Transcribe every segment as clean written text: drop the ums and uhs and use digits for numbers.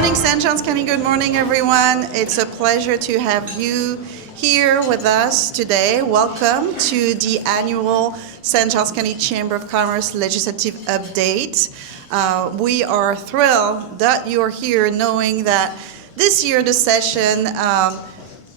morning, St. Johns County. Good morning, everyone. It's a pleasure to have you here with us today. Welcome to the annual St. Johns County Chamber of Commerce Legislative Update. We are thrilled that you're here, knowing that this year the session,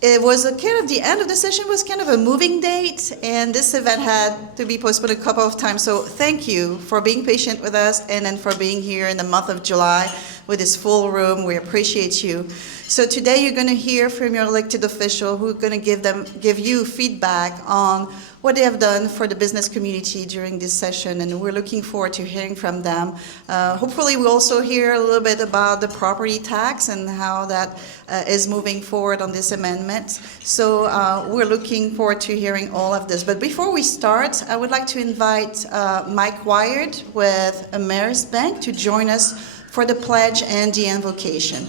it was the end of the session was kind of a moving date, and this event had to be postponed a couple of times. So thank you for being patient with us and then for being here in the month of July with this full room. We appreciate you. So today you're going to hear from your elected official who are going to give you feedback on what they have done for the business community during this session, and we're looking forward to hearing from them. Hopefully we'll also hear a little bit about the property tax and how that is moving forward on this amendment. So we're looking forward to hearing all of this. But before we start, I would like to invite Mike Wired with Ameris Bank to join us for the pledge and the invocation.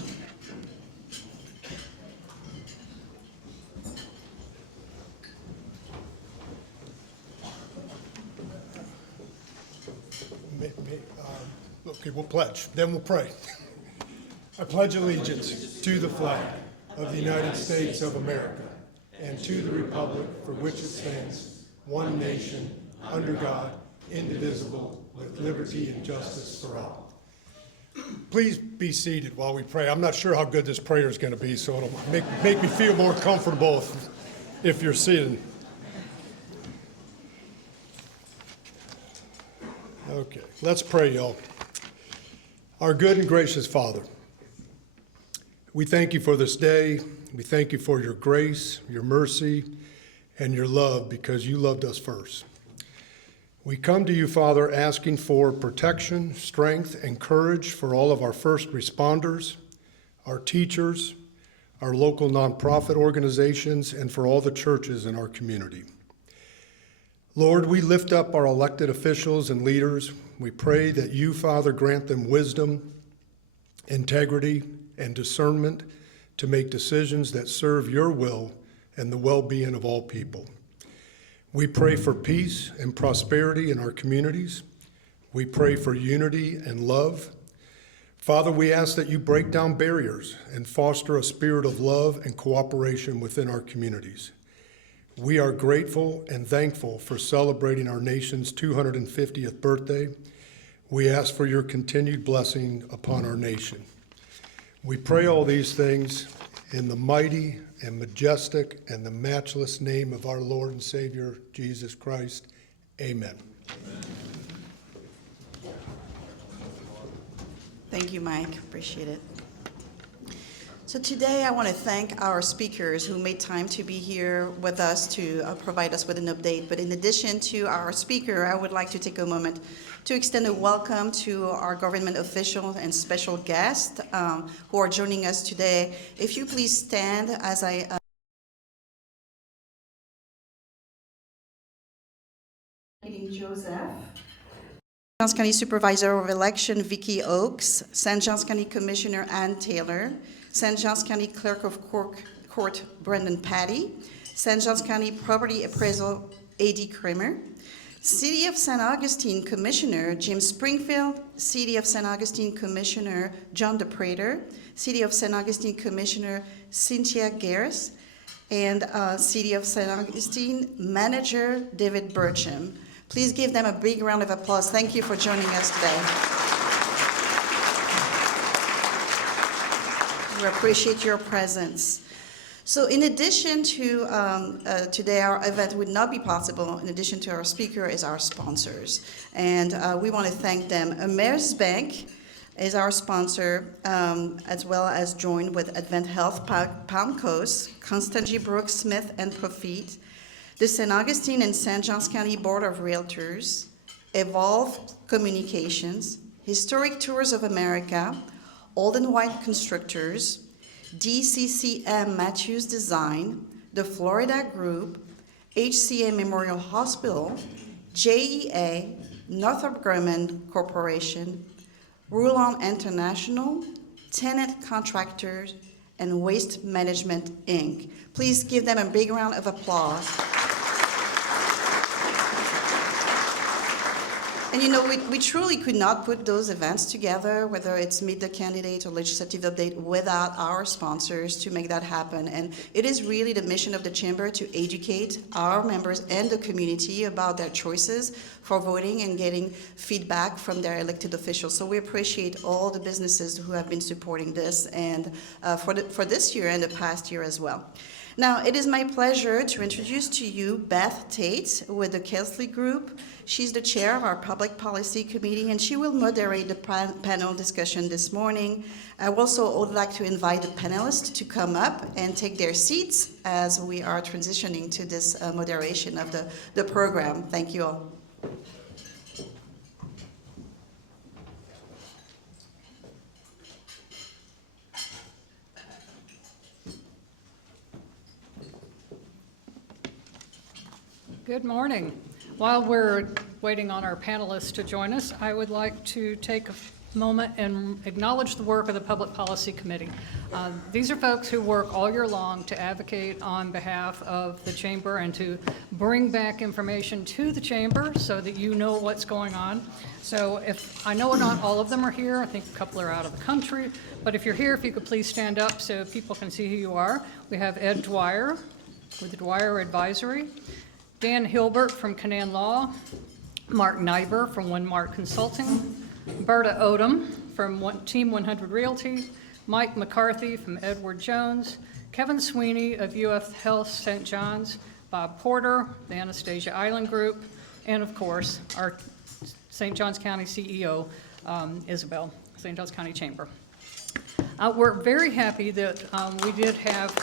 Okay, we'll pledge, then we'll pray. I pledge allegiance to the flag of the United States of America and to the republic for which it stands, one nation, under God, indivisible, with liberty and justice for all. Please be seated while we pray. I'm not sure how good this prayer is going to be, so it'll make me feel more comfortable if you're seated. Okay, let's pray, y'all. Our good and gracious Father, we thank you for this day. We thank you for your grace, your mercy, and your love, because you loved us first. We come to you, Father, asking for protection, strength, and courage for all of our first responders, our teachers, our local nonprofit organizations, and for all the churches in our community. Lord, we lift up our elected officials and leaders. We pray that you, Father, grant them wisdom, integrity, and discernment to make decisions that serve your will and the well-being of all people. We pray for peace and prosperity in our communities. We pray for unity and love. Father, we ask that you break down barriers and foster a spirit of love and cooperation within our communities. We are grateful and thankful for celebrating our nation's 250th birthday. We ask for your continued blessing upon our nation. We pray all these things in the mighty and majestic and the matchless name of our Lord and Savior, Jesus Christ. Amen. Thank you, Mike. Appreciate it. So today I want to thank our speakers who made time to be here with us to provide us with an update. But in addition to our speaker, I would like to take a moment to extend a welcome to our government officials and special guests who are joining us today. If you please stand as I Joseph. St. Johns County Supervisor of Election Vicki Oakes, St. Johns County Commissioner Ann Taylor, St. Johns County Clerk of Court Brendan Patty, St. Johns County Property Appraisal A.D. Kramer, City of St. Augustine Commissioner Jim Springfield, City of St. Augustine Commissioner John DePrater, City of St. Augustine Commissioner Cynthia Garris, and City of St. Augustine Manager David Burcham. Please give them a big round of applause. Thank you for joining us today. We appreciate your presence. So in addition to today, our event would not be possible. In addition to our speaker is our sponsors. And we want to thank them. Ameris Bank is our sponsor, as well as joined with Advent Health, Palm Coast, Constant G. Brooks Smith and Profit, the St. Augustine and St. Johns County Board of Realtors, Evolve Communications, Historic Tours of America, Old and White Constructors, DCCM Matthews Design, the Florida Group, HCA Memorial Hospital, JEA, Northrop Grumman Corporation, Rulon International, Tenant Contractors, and Waste Management, Inc. Please give them a big round of applause. And you know, we truly could not put those events together, whether it's Meet the Candidate or Legislative Update, without our sponsors to make that happen. And it is really the mission of the Chamber to educate our members and the community about their choices for voting and getting feedback from their elected officials. So we appreciate all the businesses who have been supporting this, and for this year and the past year as well. Now, it is my pleasure to introduce to you Beth Tate with the Kelsley Group. She's the chair of our Public Policy Committee, and she will moderate the panel discussion this morning. I also would like to invite the panelists to come up and take their seats as we are transitioning to this moderation of the program. Thank you all. Good morning. While we're waiting on our panelists to join us, I would like to take a moment and acknowledge the work of the Public Policy Committee. These are folks who work all year long to advocate on behalf of the Chamber and to bring back information to the Chamber so that you know what's going on. So I know not all of them are here. I think a couple are out of the country. But if you're here, if you could please stand up so people can see who you are. We have Ed Dwyer with the Dwyer Advisory, Dan Hilbert from Canaan Law, Mark Nyber from One Mark Consulting, Berta Odom from Team 100 Realty, Mike McCarthy from Edward Jones, Kevin Sweeney of UF Health St. John's, Bob Porter, the Anastasia Island Group, and of course, our St. Johns County CEO, Isabel, St. Johns County Chamber. We're very happy that we did have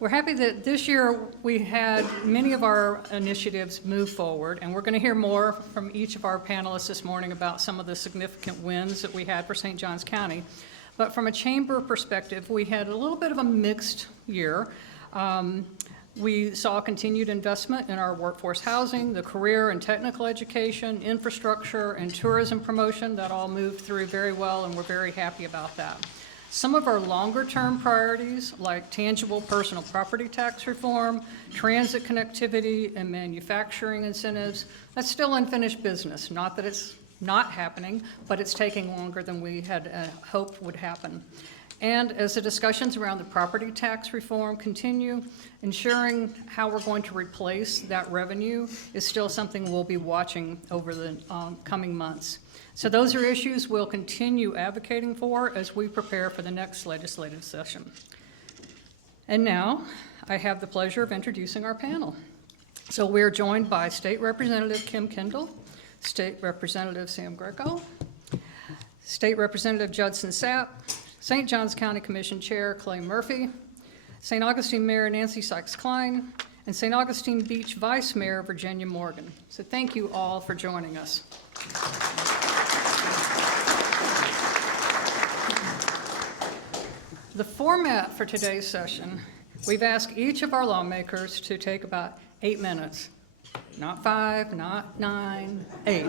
We're happy that this year we had many of our initiatives move forward, and we're going to hear more from each of our panelists this morning about some of the significant wins that we had for St. Johns County. But from a chamber perspective, we had a little bit of a mixed year. We saw continued investment in our workforce housing, the career and technical education, infrastructure, and tourism promotion. That all moved through very well, and we're very happy about that. Some of our longer-term priorities, like tangible personal property tax reform, transit connectivity, and manufacturing incentives, that's still unfinished business. Not that it's not happening, but it's taking longer than we had hoped would happen. And as the discussions around the property tax reform continue, ensuring how we're going to replace that revenue is still something we'll be watching over the coming months. So those are issues we'll continue advocating for as we prepare for the next legislative session. And now I have the pleasure of introducing our panel. So we're joined by State Representative Kim Kendall, State Representative Sam Greco, State Representative Judson Sapp, St. Johns County Commission Chair Clay Murphy, St. Augustine Mayor Nancy Sikes-Kline, and St. Augustine Beach Vice Mayor Virginia Morgan. So thank you all for joining us. The format for today's session, we've asked each of our lawmakers to take about 8 minutes, not 5, not 9, 8,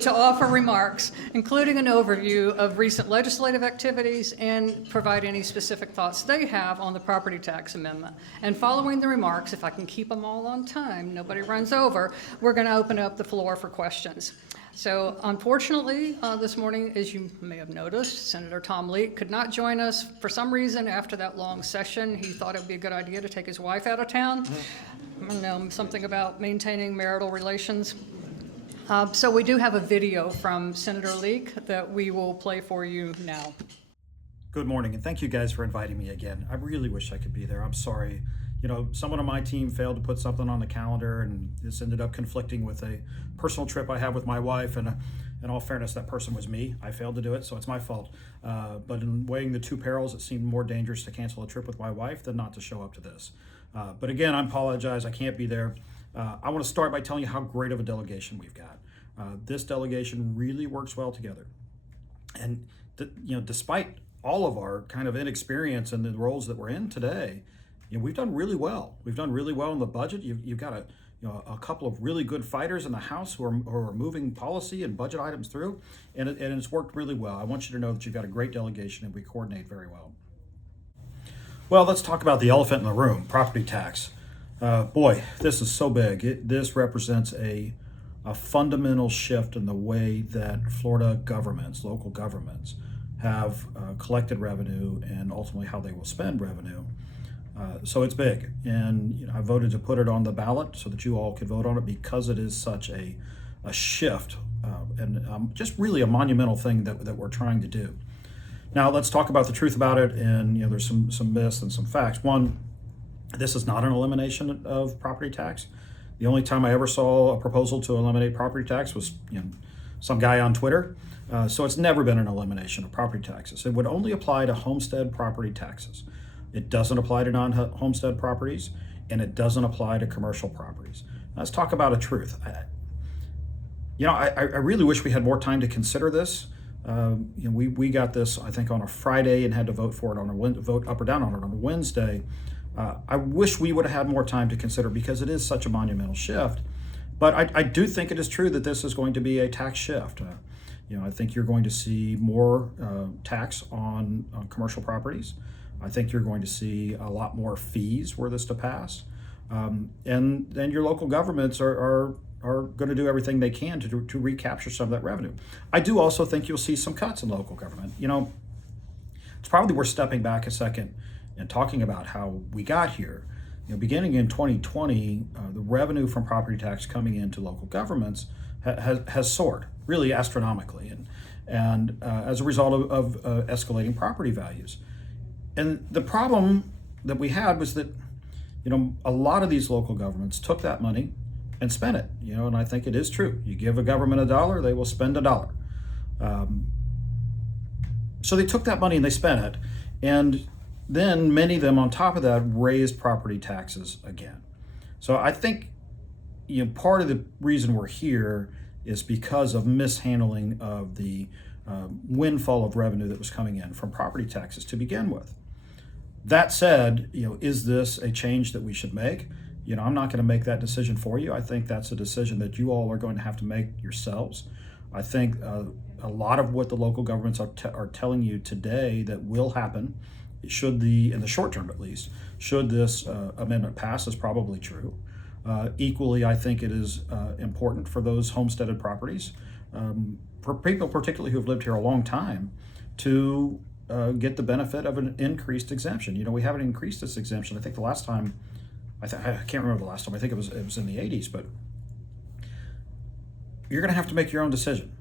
to offer remarks, including an overview of recent legislative activities and provide any specific thoughts they have on the property tax amendment. And following the remarks, if I can keep them all on time, nobody runs over, we're going to open up the floor for questions. So unfortunately, this morning, as you may have noticed, Senator Tom Leek could not join us for some reason after that long session. He thought it would be a good idea to take his wife out of town. I don't know, something about maintaining marital relations. So we do have a video from Senator Leek that we will play for you now. Good morning, and thank you guys for inviting me again. I really wish I could be there. I'm sorry. You know, someone on my team failed to put something on the calendar, and this ended up conflicting with a personal trip I have with my wife. And in all fairness, that person was me. I failed to do it, so it's my fault. But in weighing the two perils, it seemed more dangerous to cancel a trip with my wife than not to show up to this. But again, I apologize. I can't be there. I want to start by telling you how great of a delegation we've got. This delegation really works well together. And despite all of our kind of inexperience in the roles that we're in today, we've done really well. We've done really well in the budget. You've got a couple of really good fighters in the House who are moving policy and budget items through, and it's worked really well. I want you to know that you've got a great delegation and we coordinate very well. Well, let's talk about the elephant in the room, property tax. Boy, this is so big. This represents a fundamental shift in the way that Florida governments, local governments, have collected revenue and ultimately how they will spend revenue. So it's big, and I voted to put it on the ballot so that you all could vote on it because it is such a shift and just really a monumental thing that we're trying to do. Now let's talk about the truth about it, and there's some myths and some facts. One, this is not an elimination of property tax. The only time I ever saw a proposal to eliminate property tax was some guy on Twitter. So it's never been an elimination of property taxes. It would only apply to homestead property taxes. It doesn't apply to non-homestead properties, and it doesn't apply to commercial properties. Let's talk about a truth. I really wish we had more time to consider this. We got this, I think, on a Friday and had to vote for it vote up or down on it on a Wednesday. I wish we would have had more time to consider because it is such a monumental shift. But I do think it is true that this is going to be a tax shift. I think you're going to see more tax on commercial properties. I think you're going to see a lot more fees were this to pass. And then your local governments are going to do everything they can to recapture some of that revenue. I do also think you'll see some cuts in local government. It's probably worth stepping back a second and talking about how we got here. Beginning in 2020, the revenue from property tax coming into local governments has soared really astronomically, and as a result of escalating property values. And the problem that we had was that a lot of these local governments took that money and spent it. And I think it is true. You give a government $1, they will spend $1. So they took that money and they spent it, and then many of them on top of that raised property taxes again. So I think part of the reason we're here is because of mishandling of the windfall of revenue that was coming in from property taxes to begin with. That said, is this a change that we should make? I'm not going to make that decision for you. I think that's a decision that you all are going to have to make yourselves. I think a lot of what the local governments are telling you today that will happen, in the short term at least, should this amendment pass, is probably true. Equally, I think it is important for those homesteaded properties, for people particularly who have lived here a long time, to get the benefit of an increased exemption. We haven't increased this exemption. I think the last time, I can't remember the last time. I think it was in the 80s. But you're going to have to make your own decision.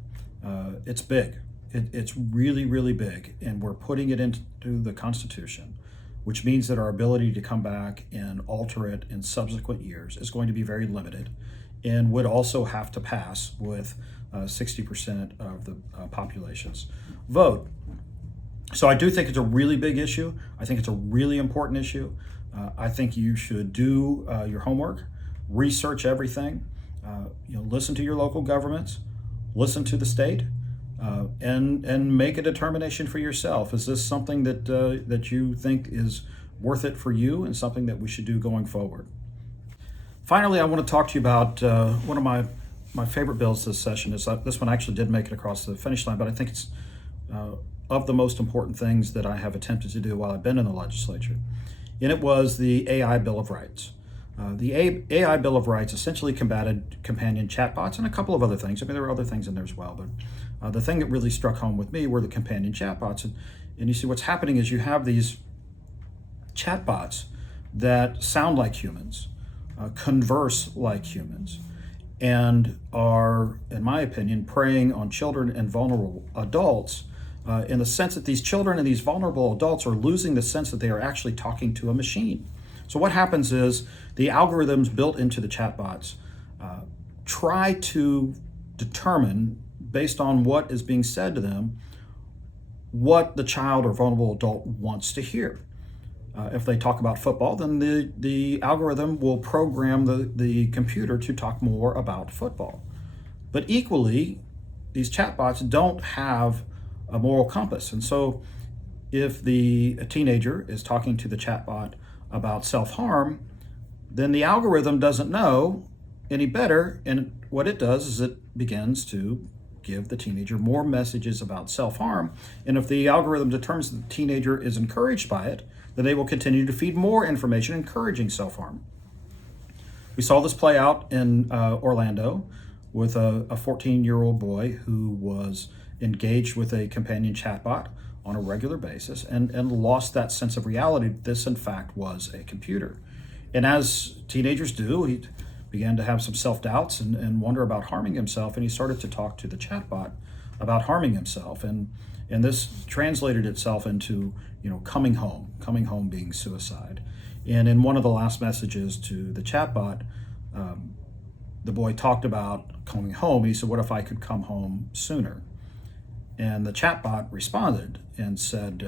It's big. It's really, really big, and we're putting it into the Constitution, which means that our ability to come back and alter it in subsequent years is going to be very limited, and would also have to pass with 60% of the population's vote. So I do think it's a really big issue. I think it's a really important issue. I think you should do your homework, research everything, listen to your local governments, listen to the state, and make a determination for yourself. Is this something that you think is worth it for you and something that we should do going forward? Finally, I want to talk to you about one of my favorite bills this session. This one actually did make it across the finish line, but I think it's of the most important things that I have attempted to do while I've been in the legislature. And it was the AI Bill of Rights. The AI Bill of Rights essentially combated companion chatbots and a couple of other things. I mean, there were other things in there as well, but the thing that really struck home with me were the companion chatbots. And you see what's happening is you have these chatbots that sound like humans, converse like humans, and are, in my opinion, preying on children and vulnerable adults in the sense that these children and these vulnerable adults are losing the sense that they are actually talking to a machine. So what happens is the algorithms built into the chatbots try to determine, based on what is being said to them, what the child or vulnerable adult wants to hear. If they talk about football, then the algorithm will program the computer to talk more about football. But equally, these chatbots don't have a moral compass. And so if a teenager is talking to the chatbot about self-harm, then the algorithm doesn't know any better, and what it does is it begins to give the teenager more messages about self-harm. And if the algorithm determines that the teenager is encouraged by it, then they will continue to feed more information encouraging self-harm. we saw this play out in Orlando with a 14-year-old boy who was engaged with a companion chatbot on a regular basis and lost that sense of reality. This, in fact, was a computer. And as teenagers do, he began to have some self-doubts and wonder about harming himself, and he started to talk to the chatbot about harming himself. And this translated itself into, coming home being suicide. And in one of the last messages to the chatbot, the boy talked about coming home. He said, "What if I could come home sooner?" And the chatbot responded and said,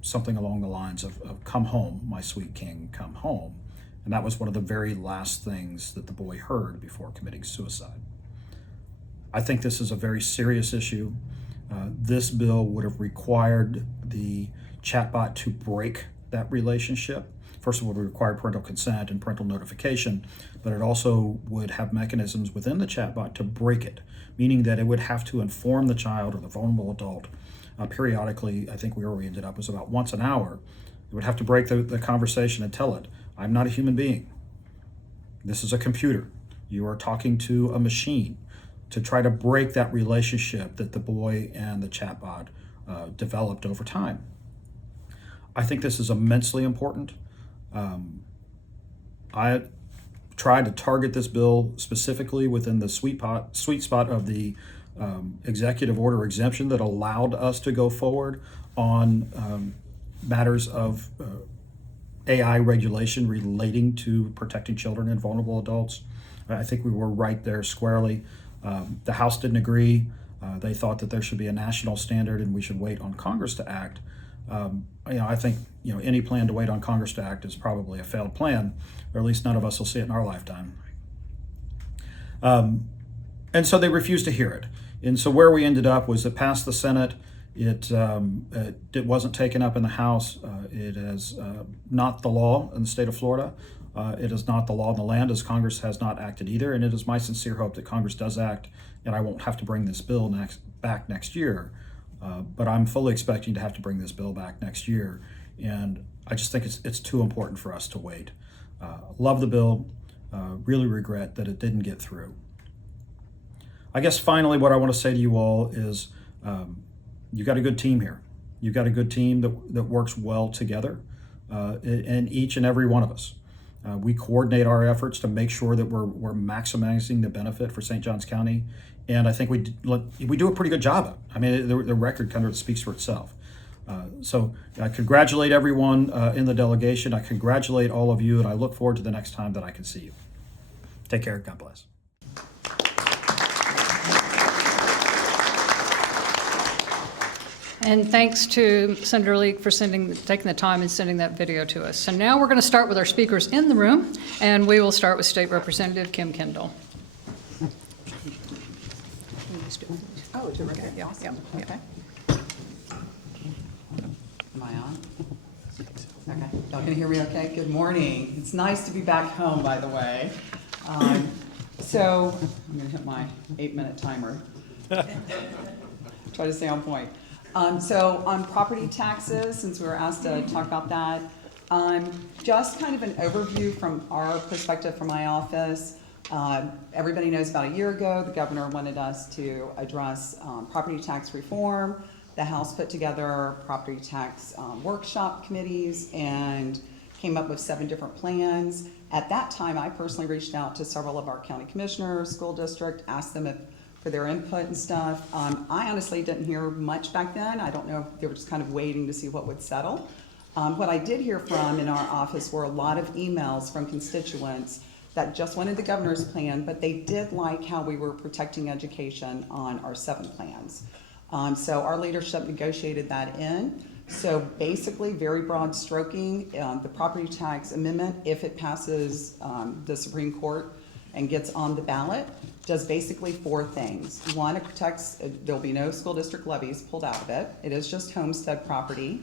something along the lines of "Come home, my sweet king, come home." And that was one of the very last things that the boy heard before committing suicide. I think this is a very serious issue. This bill would have required the chatbot to break that relationship. First of all, it would require parental consent and parental notification, but it also would have mechanisms within the chatbot to break it, meaning that it would have to inform the child or the vulnerable adult periodically. I think where we ended up was about once an hour. It would have to break the conversation and tell it, "I'm not a human being. This is a computer. You are talking to a machine," to try to break that relationship that the boy and the chatbot developed over time. I think this is immensely important. I tried to target this bill specifically within the sweet spot of the executive order exemption that allowed us to go forward on matters of AI regulation relating to protecting children and vulnerable adults. I think we were right there squarely. The House didn't agree. They thought that there should be a national standard and we should wait on Congress to act. I think any plan to wait on Congress to act is probably a failed plan, or at least none of us will see it in our lifetime. And so they refused to hear it. And so where we ended up was it passed the Senate. It wasn't taken up in the House. It is not the law in the state of Florida. It is not the law in the land, as Congress has not acted either. And it is my sincere hope that Congress does act, and I won't have to bring this bill back next year. But I'm fully expecting to have to bring this bill back next year. And I just think it's too important for us to wait. Love the bill. Really regret that it didn't get through. I guess finally what I want to say to you all is you've got a good team here. You've got a good team that works well together, and each and every one of us. We coordinate our efforts to make sure that we're maximizing the benefit for St. Johns County, and I think we do a pretty good job of it. I mean, the record kind of speaks for itself. So I congratulate everyone in the delegation. I congratulate all of you, and I look forward to the next time that I can see you. Take care. God bless. And thanks to Senator Leek for taking the time and sending that video to us. So now we're going to start with our speakers in the room, and we will start with State Representative Kim Kendall. Oh, it's a record. Yeah, Awesome. yeah, Okay. Am I on? Okay. Y'all can hear me okay? Good morning. It's nice to be back home, by the way. So I'm going to hit my 8-minute timer. Try to stay on point. So on property taxes, since we were asked to talk about that, just kind of an overview from our perspective from my office. Everybody knows about a year ago, the governor wanted us to address property tax reform. The House put together property tax workshop committees and came up with 7 different plans. At that time, I personally reached out to several of our county commissioners, school district, asked them for their input and stuff. I honestly didn't hear much back then. I don't know if they were just kind of waiting to see what would settle. What I did hear from in our office were a lot of emails from constituents that just wanted the governor's plan, but they did like how we were protecting education on our 7 plans. So our leadership negotiated that in. So basically, very broad stroking, the property tax amendment, if it passes the Supreme Court and gets on the ballot, does basically 4 things. 1, it protects, there'll be no school district levies pulled out of it. It is just homestead property.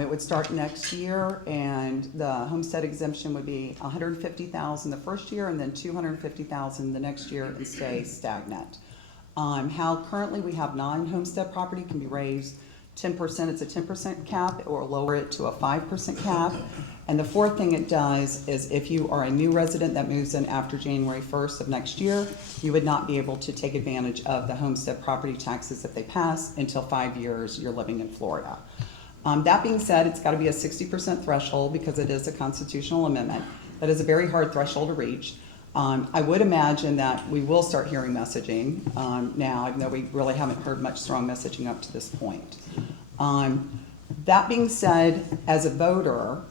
It would start next year, and the homestead exemption would be $150,000 the first year and then $250,000 the next year and stay stagnant. How currently we have non-homestead property can be raised 10%, it's a 10% cap, or lower it to a 5% cap. And the fourth thing it does is if you are a new resident that moves in after January 1st of next year, you would not be able to take advantage of the homestead property taxes that they pass until 5 years you're living in Florida. That being said, it's got to be a 60% threshold because it is a constitutional amendment. That is a very hard threshold to reach. I would imagine that we will start hearing messaging now, even though we really haven't heard much strong messaging up to this point. That being said, as a voter,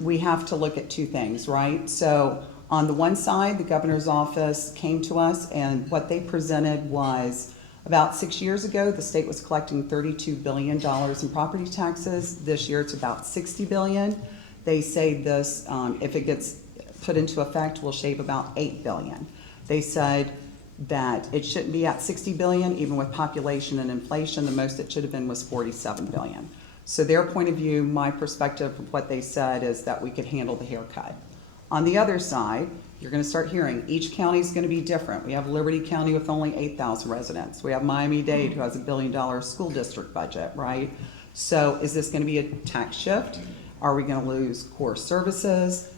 we have to look at two things, right? So on the one side, the governor's office came to us, and what they presented was about 6 years ago, the state was collecting $32 billion in property taxes. This year, it's about $60 billion. They say this, if it gets put into effect, will shave about $8 billion. They said that it shouldn't be at $60 billion, even with population and inflation. The most it should have been was $47 billion. So their point of view, my perspective of what they said is that we could handle the haircut. On the other side, you're going to start hearing each county is going to be different. We have Liberty County with only 8,000 residents. We have Miami-Dade who has $1 billion school district budget, right? So is this going to be a tax shift? Are we going to lose core services?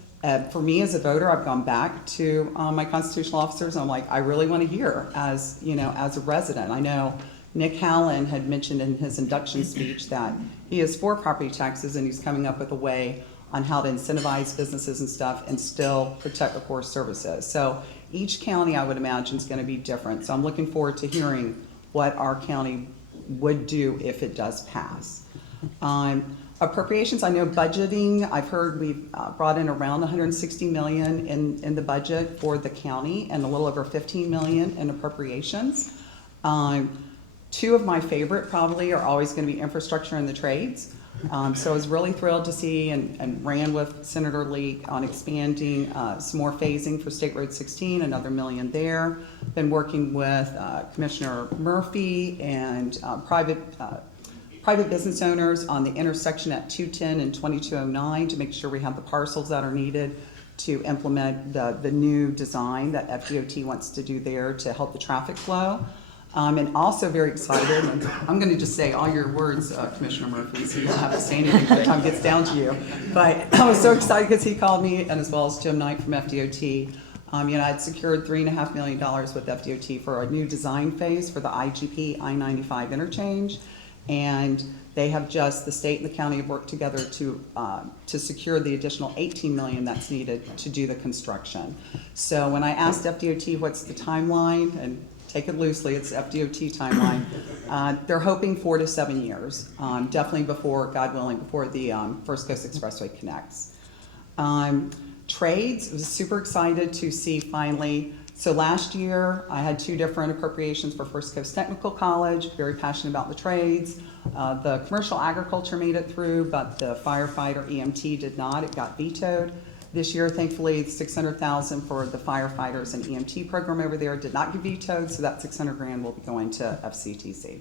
For me as a voter, I've gone back to my constitutional officers. I'm like, I really want to hear as, you know, as a resident. I know Nick Hallen had mentioned in his induction speech that he is for property taxes and he's coming up with a way on how to incentivize businesses and stuff and still protect the core services. So each county, I would imagine, is going to be different. So I'm looking forward to hearing what our county would do if it does pass. Appropriations, I know budgeting, I've heard we've brought in around $160 million in the budget for the county and a little over $15 million in appropriations. Two of my favorite probably are always going to be infrastructure and the trades. So I was really thrilled to see and ran with Senator Leek on expanding some more phasing for State Road 16, another $1 million there. Been working with Commissioner Murphy and private business owners on the intersection at 210 and 2209 to make sure we have the parcels that are needed to implement the new design that FDOT wants to do there to help the traffic flow. And also very excited, and I'm going to just say all your words, Commissioner Murphy, so you don't have to say anything by the time it gets down to you. But I was so excited because he called me, and as well as Jim Knight from FDOT. You know, I'd secured $3.5 million with FDOT for a new design phase for the IGP I-95 interchange. And they have the state and the county have worked together to secure the additional $18 million that's needed to do the construction. So when I asked FDOT what's the timeline, and take it loosely, it's FDOT timeline, they're hoping 4 to 7 years, definitely before, God willing, before the First Coast Expressway connects. Trades, I was super excited to see finally. So last year, I had 2 different appropriations for First Coast Technical College, very passionate about the trades. The commercial agriculture made it through, but the firefighter EMT did not. It got vetoed. This year, thankfully, $600,000 for the firefighters and EMT program over there did not get vetoed, so that $600 grand will be going to FCTC.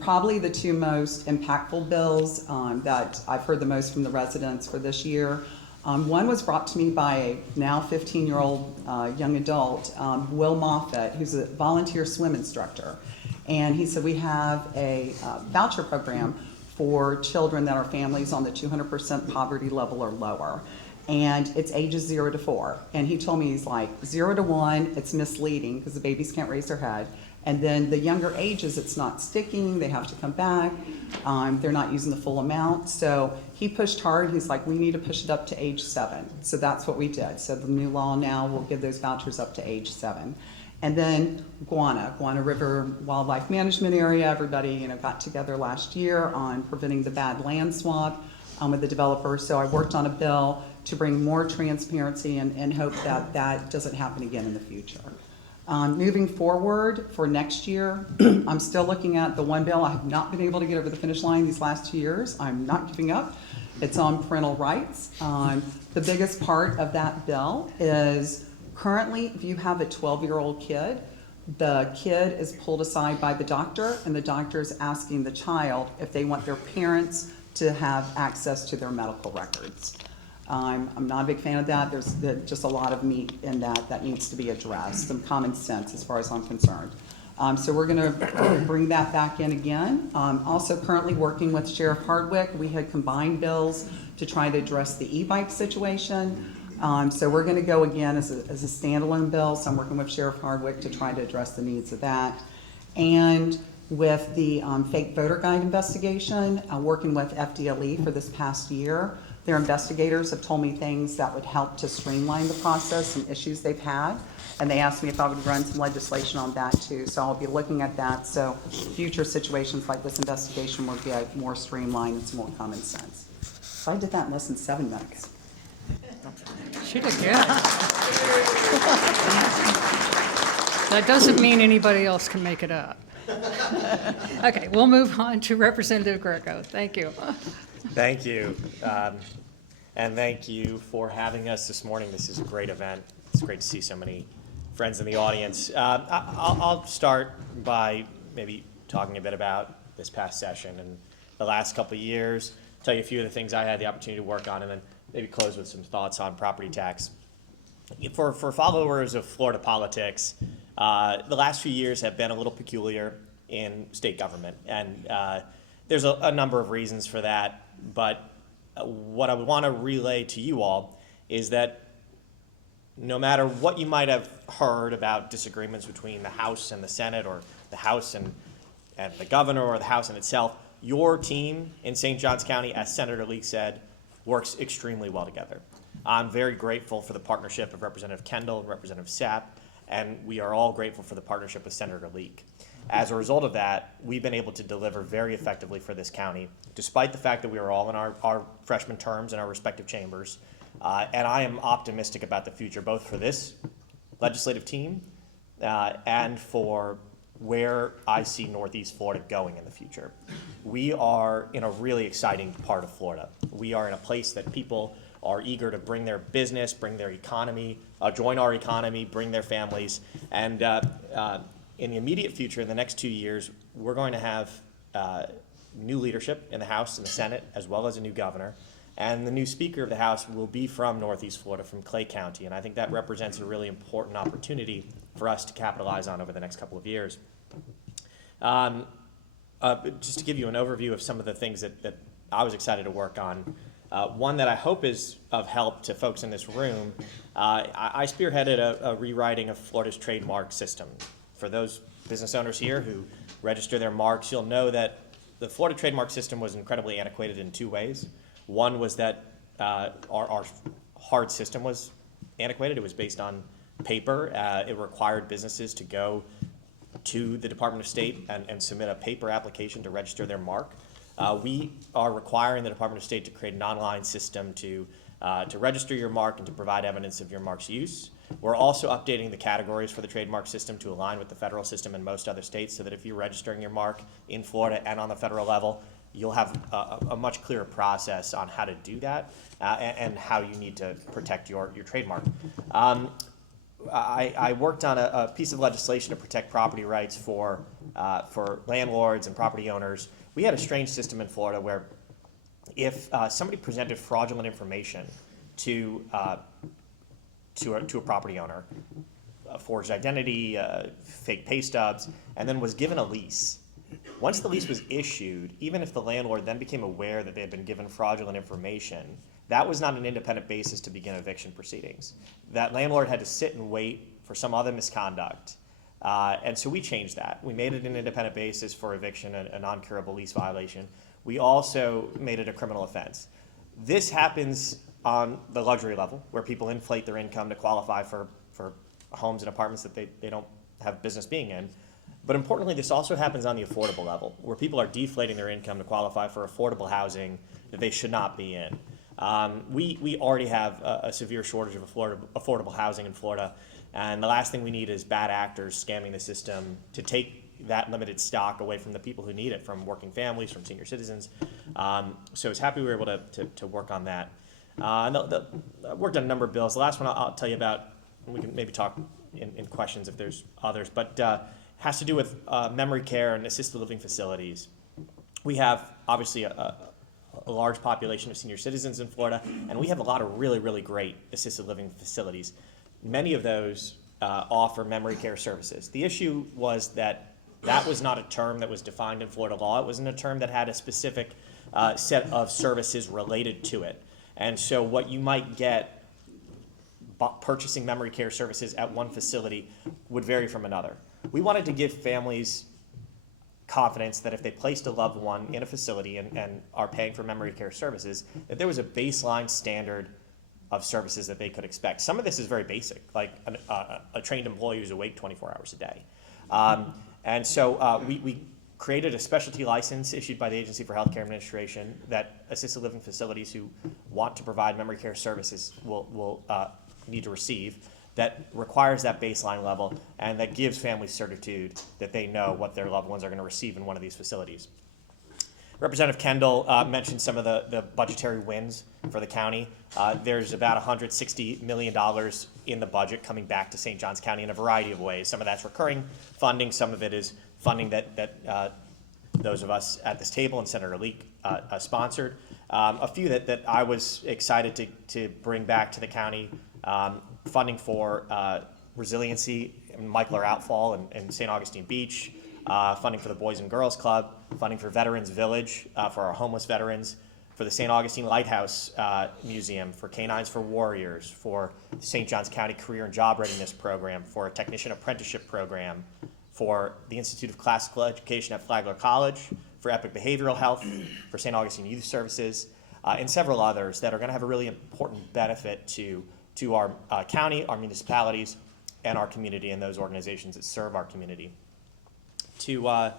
Probably the 2 most impactful bills that I've heard the most from the residents for this year. One was brought to me by a now 15-year-old young adult, Will Moffitt, who's a volunteer swim instructor. And he said, we have a voucher program for children that are families on the 200% poverty level or lower. And it's ages 0 to 4. And he told me, he's like, 0 to 1, it's misleading because the babies can't raise their head. And then the younger ages, it's not sticking, they have to come back, they're not using the full amount. So he pushed hard, he's like, we need to push it up to age 7. So that's what we did. So the new law now will give those vouchers up to age 7. And then Guana River Wildlife Management Area, everybody got together last year on preventing the bad land swap with the developer. So I worked on a bill to bring more transparency and hope that that doesn't happen again in the future. Moving forward for next year, I'm still looking at the one bill I have not been able to get over the finish line these last 2 years. I'm not giving up. It's on parental rights. The biggest part of that bill is currently, if you have a 12-year-old kid, the kid is pulled aside by the doctor, and the doctor is asking the child if they want their parents to have access to their medical records. I'm not a big fan of that. There's just a lot of meat in that needs to be addressed, some common sense as far as I'm concerned. So we're going to bring that back in again. Also currently working with Sheriff Hardwick. We had combined bills to try to address the e-bike situation. So we're going to go again as a standalone bill. So I'm working with Sheriff Hardwick to try to address the needs of that. And with the fake voter guide investigation, working with FDLE for this past year, their investigators have told me things that would help to streamline the process, some issues they've had. And they asked me if I would run some legislation on that too. So I'll be looking at that. So future situations like this investigation will get more streamlined and some more common sense. So I did that in less than 7 minutes. She did good. That doesn't mean anybody else can make it up. Okay, we'll move on to Representative Greco. Thank you. Thank you. And thank you for having us this morning. This is a great event. It's great to see so many friends in the audience. I'll start by maybe talking a bit about this past session and the last couple of years, tell you a few of the things I had the opportunity to work on, and then maybe close with some thoughts on property tax. For followers of Florida politics, the last few years have been a little peculiar in state government, and there's a number of reasons for that, but what I would want to relay to you all is that no matter what you might have heard about disagreements between the House and the Senate, or the House and the governor, or the House and itself, your team in St. Johns County, as Senator Leek said, works extremely well together. I'm very grateful for the partnership of Representative Kendall and Representative Sapp, and we are all grateful for the partnership with Senator Leek. As a result of that, we've been able to deliver very effectively for this county, despite the fact that we are all in our freshman terms in our respective chambers. And I am optimistic about the future, both for this legislative team and for where I see Northeast Florida going in the future. We are in a really exciting part of Florida. We are in a place that people are eager to bring their business, bring their economy, join our economy, bring their families. And in the immediate future, in the next 2 years, we're going to have new leadership in the House and the Senate, as well as a new governor. And the new Speaker of the House will be from Northeast Florida, from Clay County. And I think that represents a really important opportunity for us to capitalize on over the next couple of years. Just to give you an overview of some of the things that I was excited to work on, one that I hope is of help to folks in this room, I spearheaded a rewriting of Florida's trademark system. For those business owners here who register their marks, you'll know that the Florida trademark system was incredibly antiquated in 2 ways. One was that our hard system was antiquated. It was based on paper. It required businesses to go to the Department of State and submit a paper application to register their mark. We are requiring the Department of State to create an online system to register your mark and to provide evidence of your mark's use. We're also updating the categories for the trademark system to align with the federal system in most other states, so that if you're registering your mark in Florida and on the federal level, you'll have a much clearer process on how to do that and how you need to protect your trademark. I worked on a piece of legislation to protect property rights for landlords and property owners. We had a strange system in Florida where if somebody presented fraudulent information to a property owner, a forged identity, fake pay stubs, and then was given a lease. Once the lease was issued, even if the landlord then became aware that they had been given fraudulent information, that was not an independent basis to begin eviction proceedings. That landlord had to sit and wait for some other misconduct. And so we changed that. We made it an independent basis for eviction, a non-curable lease violation. We also made it a criminal offense. This happens on the luxury level, where people inflate their income to qualify for homes and apartments that they don't have business being in. But importantly, this also happens on the affordable level, where people are deflating their income to qualify for affordable housing that they should not be in. We already have a severe shortage of affordable housing in Florida, and the last thing we need is bad actors scamming the system to take that limited stock away from the people who need it, from working families, from senior citizens. So I was happy we were able to work on that. I worked on a number of bills. The last one I'll tell you about, and we can maybe talk in questions if there's others, but has to do with memory care and assisted living facilities. We have obviously a large population of senior citizens in Florida, and we have a lot of really, really great assisted living facilities. Many of those offer memory care services. The issue was that That was not a term that was defined in Florida law. It wasn't a term that had a specific set of services related to it. And so what you might get purchasing memory care services at one facility would vary from another. We wanted to give families confidence that if they placed a loved one in a facility and are paying for memory care services, that there was a baseline standard of services that they could expect. Some of this is very basic, like a trained employee who's awake 24 hours a day. And so we created a specialty license issued by the Agency for Healthcare Administration that assisted living facilities who want to provide memory care services will need to receive, that requires that baseline level and that gives families certitude that they know what their loved ones are going to receive in one of these facilities. Representative Kendall mentioned some of the budgetary wins for the county. There's about $160 million in the budget coming back to St. Johns County in a variety of ways. Some of that's recurring funding, some of it is funding that those of us at this table and Senator Leek sponsored. A few that I was excited to bring back to the county, funding for resiliency, Michael Outfall and St. Augustine Beach, funding for the Boys and Girls Club, funding for Veterans Village, for our homeless veterans, for the St. Augustine Lighthouse Museum, for Canines for Warriors, for the St. Johns County Career and Job Readiness Program, for a Technician Apprenticeship Program, for the Institute of Classical Education at Flagler College, for Epic Behavioral Health, for St. Augustine Youth Services, and several others that are going to have a really important benefit to our county, our municipalities, and our community and those organizations that serve our community. To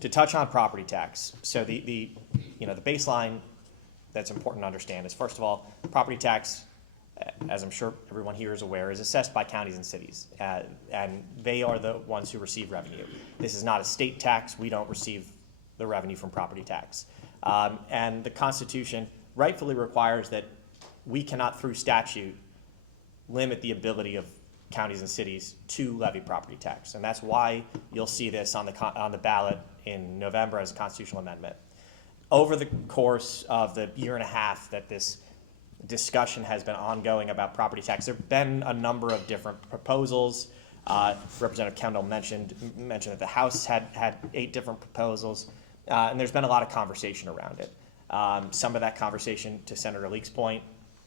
touch on property tax, so the baseline that's important to understand is, first of all, property tax, as I'm sure everyone here is aware, is assessed by counties and cities, and they are the ones who receive revenue. This is not a state tax. We don't receive the revenue from property tax. And the Constitution rightfully requires that we cannot, through statute, limit the ability of counties and cities to levy property tax. And that's why you'll see this on the ballot in November as a constitutional amendment. Over the course of the year and a half that this discussion has been ongoing about property tax, there have been a number of different proposals. Representative Kendall mentioned that the House had 8 different proposals, and there's been a lot of conversation around it. Some of that conversation, to Senator Leek's point,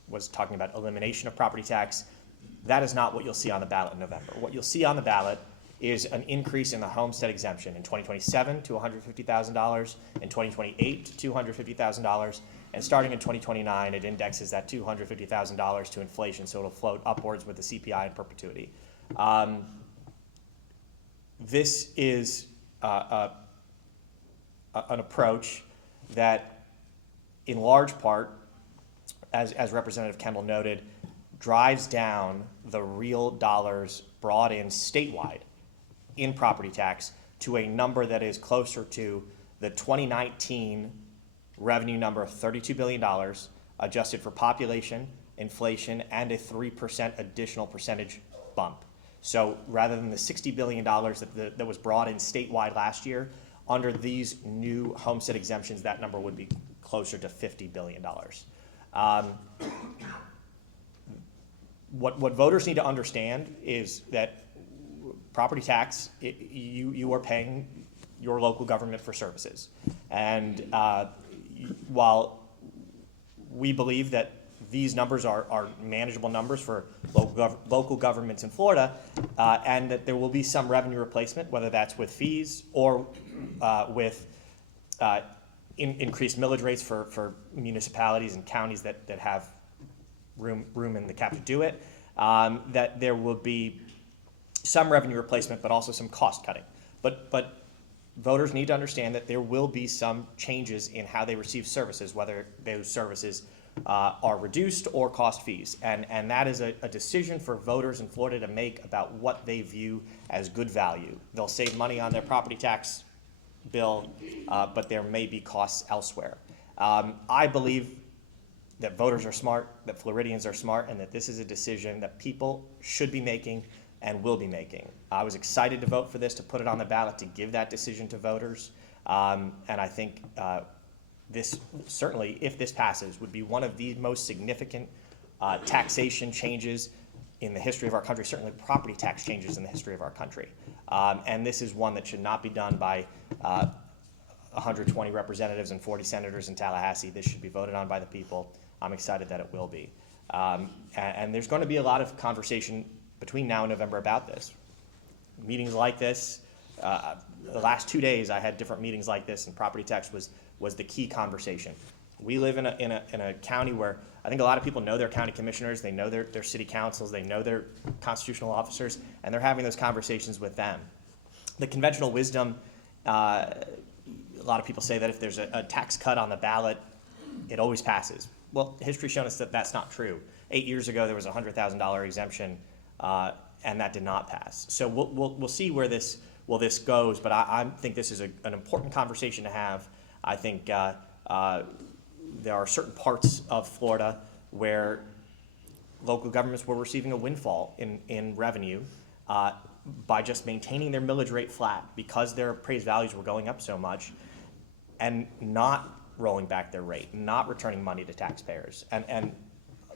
was talking about elimination of property tax. That is not what you'll see on the ballot in November. What you'll see on the ballot is an increase in the homestead exemption in 2027 to $150,000, in 2028 to $250,000, and starting in 2029, it indexes that $250,000 to inflation, so it'll float upwards with the CPI in perpetuity. This is an approach that, in large part, as Representative Kendall noted, drives down the real dollars brought in statewide in property tax to a number that is closer to the 2019 revenue number of $32 billion, adjusted for population, inflation, and a 3% additional percentage bump. So rather than the $60 billion that was brought in statewide last year, under these new homestead exemptions, that number would be closer to $50 billion. What voters need to understand is that property tax, you are paying your local government for services. And while we believe that these numbers are manageable numbers for local governments in Florida, and that there will be some revenue replacement, whether that's with fees or with increased millage rates for municipalities and counties that have room in the cap to do it, that there will be some revenue replacement, but also some cost cutting. But voters need to understand that there will be some changes in how they receive services, whether those services are reduced or cost fees. And that is a decision for voters in Florida to make about what they view as good value. They'll save money on their property tax bill, but there may be costs elsewhere. I believe that voters are smart, that Floridians are smart, and that this is a decision that people should be making and will be making. I was excited to vote for this, to put it on the ballot, to give that decision to voters. And I think this certainly, if this passes, would be one of the most significant taxation changes in the history of our country, certainly property tax changes in the history of our country. And this is one that should not be done by 120 representatives and 40 senators in Tallahassee. This should be voted on by the people. I'm excited that it will be. And there's going to be a lot of conversation between now and November about this. Meetings like this, the last 2 days I had different meetings like this, and property tax was the key conversation. We live in a county where I think a lot of people know their county commissioners, they know their city councils, they know their constitutional officers, and they're having those conversations with them. The conventional wisdom, a lot of people say that if there's a tax cut on the ballot, it always passes. Well, history's shown us that that's not true. 8 years ago, there was a $100,000 exemption, and that did not pass. So we'll see where this goes, but I think this is an important conversation to have. I think there are certain parts of Florida where local governments were receiving a windfall in revenue by just maintaining their millage rate flat because their appraised values were going up so much and not rolling back their rate, not returning money to taxpayers. And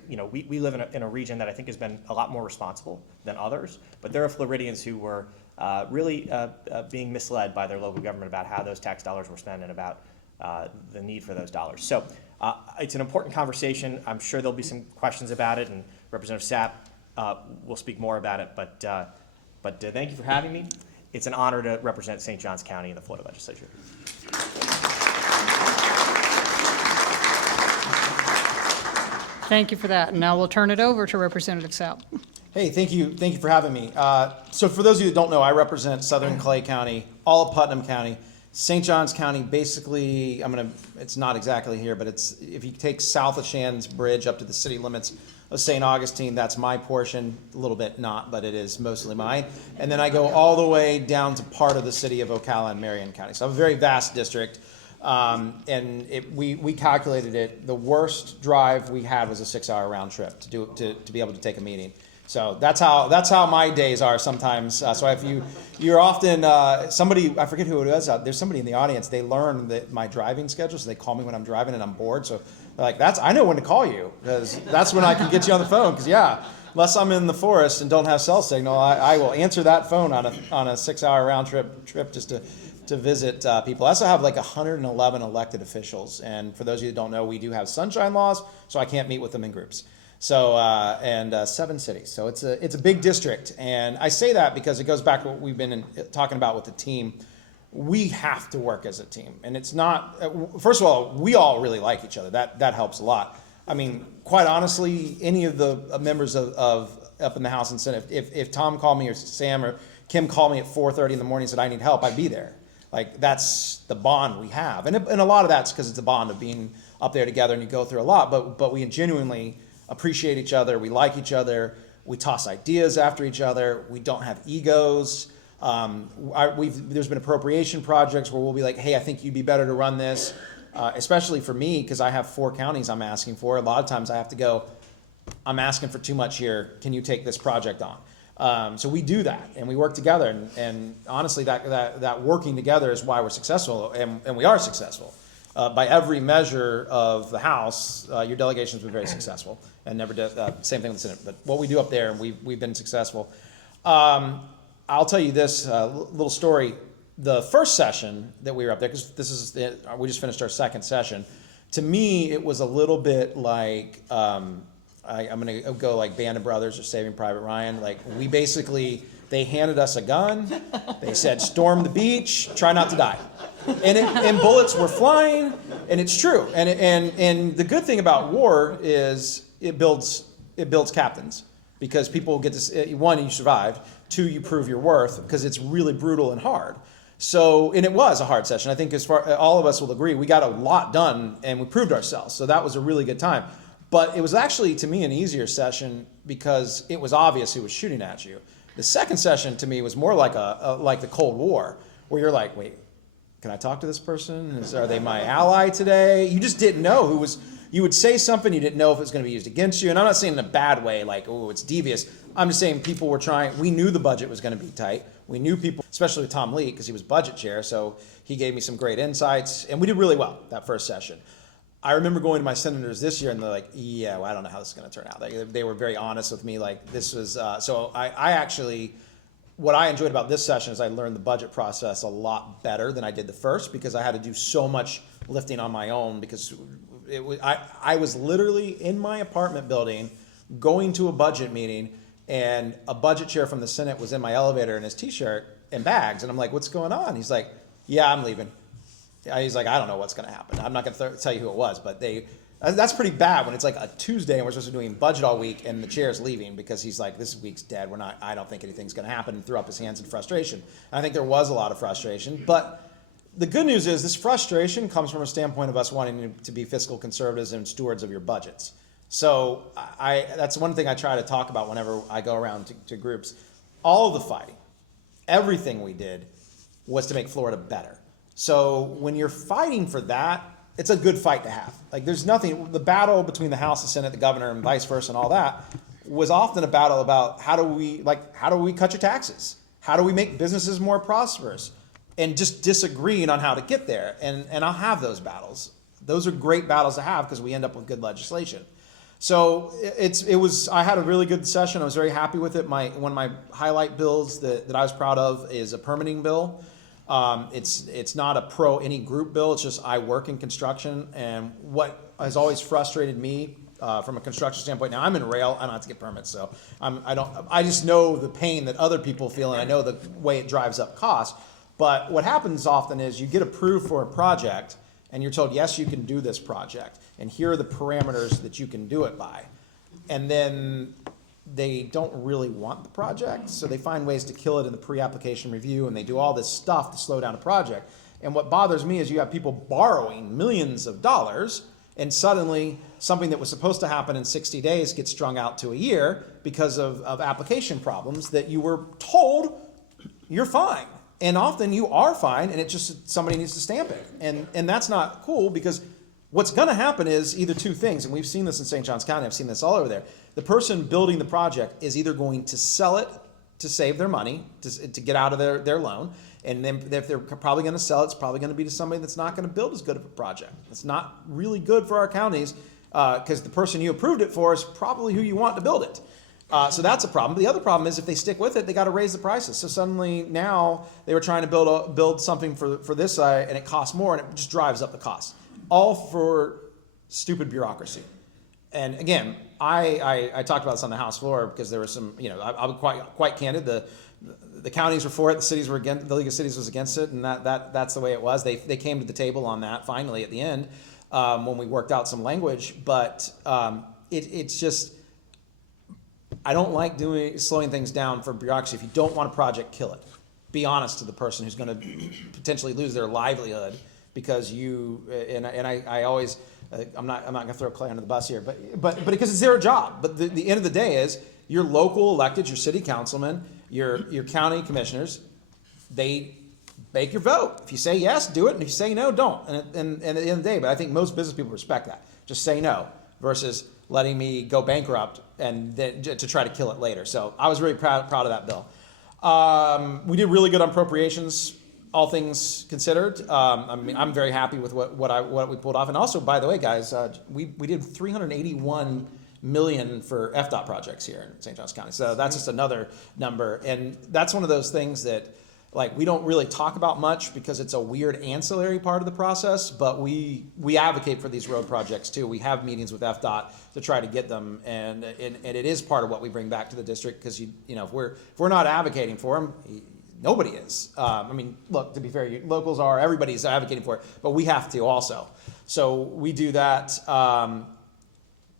you know, we live in a region that I think has been a lot more responsible than others, but there are Floridians who were really being misled by their local government about how those tax dollars were spent and about the need for those dollars. So it's an important conversation. I'm sure there'll be some questions about it, and Representative Sapp will speak more about it, but thank you for having me. It's an honor to represent St. Johns County in the Florida Legislature. Thank you for that. And now we'll turn it over to Representative Sapp. Hey, thank you for having me. So for those of you that don't know, I represent Southern Clay County, all of Putnam County, St. Johns County. Basically, it's not exactly here, but it's, if you take south of Shands Bridge up to the city limits of St. Augustine, that's my portion, a little bit not, but it is mostly mine. And then I go all the way down to part of the city of Ocala and Marion County. So I have a very vast district. And we calculated it. The worst drive we had was a 6-hour round trip to be able to take a meeting. So that's how my days are sometimes. So if you're often somebody, I forget who it was. There's somebody in the audience. They learn that my driving schedule, so they call me when I'm driving and I'm bored. So they're like, I know when to call you because that's when I can get you on the phone. Because unless I'm in the forest and don't have cell signal, I will answer that phone on a 6-hour round trip just to visit people. I also have like 111 elected officials, and for those of you that don't know, we do have sunshine laws, so I can't meet with them in groups. So and 7 cities, so it's a big district, and I say that because it goes back to what we've been talking about with the team. We have to work as a team, and it's not. First of all, we all really like each other. That helps a lot. I mean, quite honestly, any of the members of up in the House and Senate, if Tom called me or Sam or Kim called me at 4:30 in the morning and said I need help, I'd be there. Like, that's the bond we have. And a lot of that's because it's a bond of being up there together and you go through a lot, but we genuinely appreciate each other. We like each other. We toss ideas after each other. We don't have egos. There's been appropriation projects where we'll be like, hey, I think you'd be better to run this, especially for me because I have 4 counties I'm asking for. A lot of times I have to go, I'm asking for too much here. Can you take this project on? So we do that, and we work together, and honestly, that working together is why we're successful, and we are successful. By every measure of the House, your delegation's been very successful, and never did, same thing with the Senate, but what we do up there, and we've been successful. I'll tell you this little story. The first session that we were up there, because we just finished our second session, to me, it was a little bit like, I'm going to go like Band of Brothers or Saving Private Ryan. Like, they handed us a gun. They said, storm the beach, try not to die. And bullets were flying, and it's true. And the good thing about war is it builds captains, because people get to, 1, you survived, 2, you prove your worth, because it's really brutal and hard. So, and it was a hard session. I think all of us will agree, we got a lot done, and we proved ourselves. So that was a really good time. But it was actually, to me, an easier session because it was obvious who was shooting at you. The second session, to me, was more like like the Cold War, where you're like, wait, can I talk to this person? Are they my ally today? You just didn't know who was. You would say something, you didn't know if it was going to be used against you. And I'm not saying in a bad way, like, oh, it's devious. I'm just saying people were trying. We knew the budget was going to be tight. We knew people, especially with Tom Leek, because he was budget chair, so he gave me some great insights. And we did really well that first session. I remember going to my senators this year, and they're like, "Yeah, well, I don't know how this is going to turn out." They were very honest with me. Like this was so. I actually, what I enjoyed about this session is I learned the budget process a lot better than I did the first, because I had to do so much lifting on my own, because it was I was literally in my apartment building going to a budget meeting, and a budget chair from the Senate was in my elevator in his t-shirt and bags, and I'm like, "What's going on?" He's like, "Yeah, I'm leaving." He's like, "I don't know what's going to happen. I'm not going to tell you who it was," but that's pretty bad when it's like a Tuesday and we're supposed to be doing budget all week, and the chair's leaving because he's like, "This week's dead. I don't think anything's going to happen," and threw up his hands in frustration. And I think there was a lot of frustration, but the good news is this frustration comes from a standpoint of us wanting to be fiscal conservatives and stewards of your budgets. So that's one thing I try to talk about whenever I go around to groups. All of the fighting, everything we did was to make Florida better. So when you're fighting for that, it's a good fight to have. Like there's nothing, the battle between the House, the Senate, the governor, and vice versa and all that was often a battle about how do we cut your taxes? How do we make businesses more prosperous? And just disagreeing on how to get there. And I'll have those battles. Those are great battles to have because we end up with good legislation. So I had a really good session. I was very happy with it. One of my highlight bills that I was proud of is a permitting bill. It's not a pro any group bill. It's just I work in construction, and what has always frustrated me from a construction standpoint. Now I'm in rail. I don't have to get permits, so I just know the pain that other people feel, and I know the way it drives up costs. But what happens often is you get approved for a project, and you're told, yes, you can do this project, and here are the parameters that you can do it by. And then they don't really want the project, so they find ways to kill it in the pre-application review, and they do all this stuff to slow down a project. And what bothers me is you have people borrowing millions of dollars, and suddenly something that was supposed to happen in 60 days gets strung out to a year because of application problems that you were told you're fine. And often you are fine, and it's just somebody needs to stamp it. And that's not cool, because what's going to happen is either two things, and we've seen this in St. Johns County, I've seen this all over there. The person building the project is either going to sell it to save their money, to get out of their loan, and then if they're probably going to sell it, it's probably going to be to somebody that's not going to build as good of a project. It's not really good for our counties, because the person you approved it for is probably who you want to build it. So that's a problem. But the other problem is if they stick with it, they got to raise the prices. So suddenly now they were trying to build something for this side, and it costs more, and it just drives up the cost. All for stupid bureaucracy. And again, I talked about this on the House floor because there was some, I'll be quite candid. The counties were for it, the cities were against, the League of Cities was against it, and that's the way it was. They came to the table on that finally at the end when we worked out some language. But it's just, I don't like slowing things down for bureaucracy. If you don't want a project, kill it. Be honest to the person who's going to potentially lose their livelihood because I always, I'm not going to throw Clay under the bus here, but because it's their job. But the end of the day is your local elected, your city councilmen, your county commissioners, they make your vote. If you say yes, do it, and if you say no, don't. And at the end of the day, but I think most business people respect that. Just say no versus letting me go bankrupt and then to try to kill it later. So I was really proud of that bill. We did really good on appropriations, all things considered. I'm very happy with what we pulled off. And also, by the way, guys, we did $381 million for FDOT projects here in St. Johns County. So that's just another number. And that's one of those things that we don't really talk about much because it's a weird ancillary part of the process, but we advocate for these road projects too. We have meetings with FDOT to try to get them, and it is part of what we bring back to the district because if we're not advocating for them, nobody is. Look, to be fair, locals are, everybody's advocating for it, but we have to also. So we do that.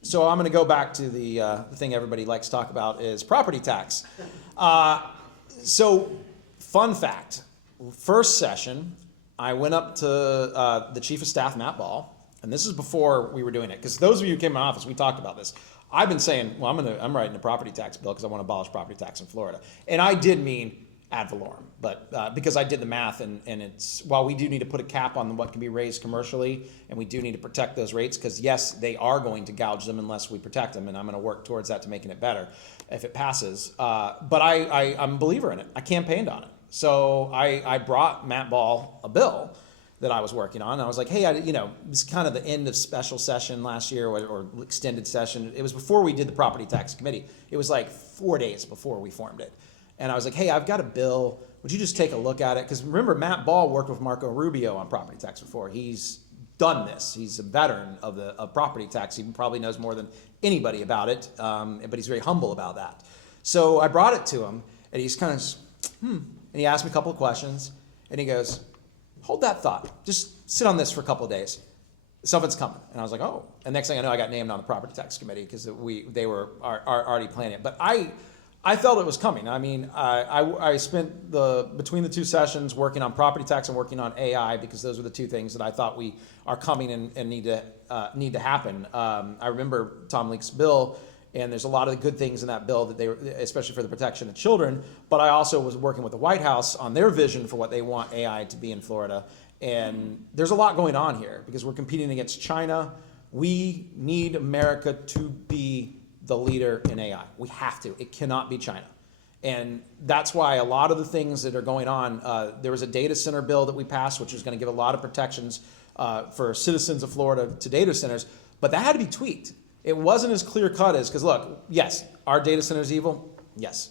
So I'm going to go back to the thing everybody likes to talk about is property tax. Fun fact, first session, I went up to the Chief of Staff, Matt Ball, and this is before we were doing it, because those of you who came in my office, we talked about this. I've been saying, well, I'm writing a property tax bill because I want to abolish property tax in Florida. And I did mean ad valorem, but because I did the math, and it's, while we do need to put a cap on what can be raised commercially, and we do need to protect those rates, because yes, they are going to gouge them unless we protect them, and I'm going to work towards that to making it better if it passes. But I'm a believer in it. I campaigned on it. So I brought Matt Ball a bill that I was working on. And I was like, hey, it was kind of the end of special session last year or extended session. It was before we did the property tax committee. It was like 4 days before we formed it. And I was like, hey, I've got a bill. Would you just take a look at it? Because remember, Matt Ball worked with Marco Rubio on property tax before. He's done this. He's a veteran of property tax. He probably knows more than anybody about it, but he's very humble about that. So I brought it to him, and he's kind of, and he asked me a couple of questions, and he goes, hold that thought. Just sit on this for a couple of days. Something's coming. And I was like, oh. And next thing I know, I got named on the property tax committee because they were already planning it. But I felt it was coming. I mean, I spent between the two sessions working on property tax and working on AI because those were the two things that I thought we are coming and need to happen. I remember Tom Leek's bill, and there's a lot of good things in that bill that especially for the protection of children. But I also was working with the White House on their vision for what they want AI to be in Florida. And there's a lot going on here because we're competing against China. We need America to be the leader in AI. We have to. It cannot be China. And that's why a lot of the things that are going on, there was a data center bill that we passed, which is going to give a lot of protections for citizens of Florida to data centers, but that had to be tweaked. It wasn't as clear cut as, because look, yes, are data centers evil? Yes.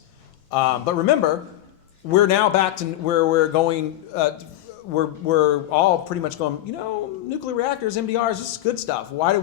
But remember, we're now back to where we're going, we're all pretty much going, nuclear reactors, MDRs, this is good stuff. Why do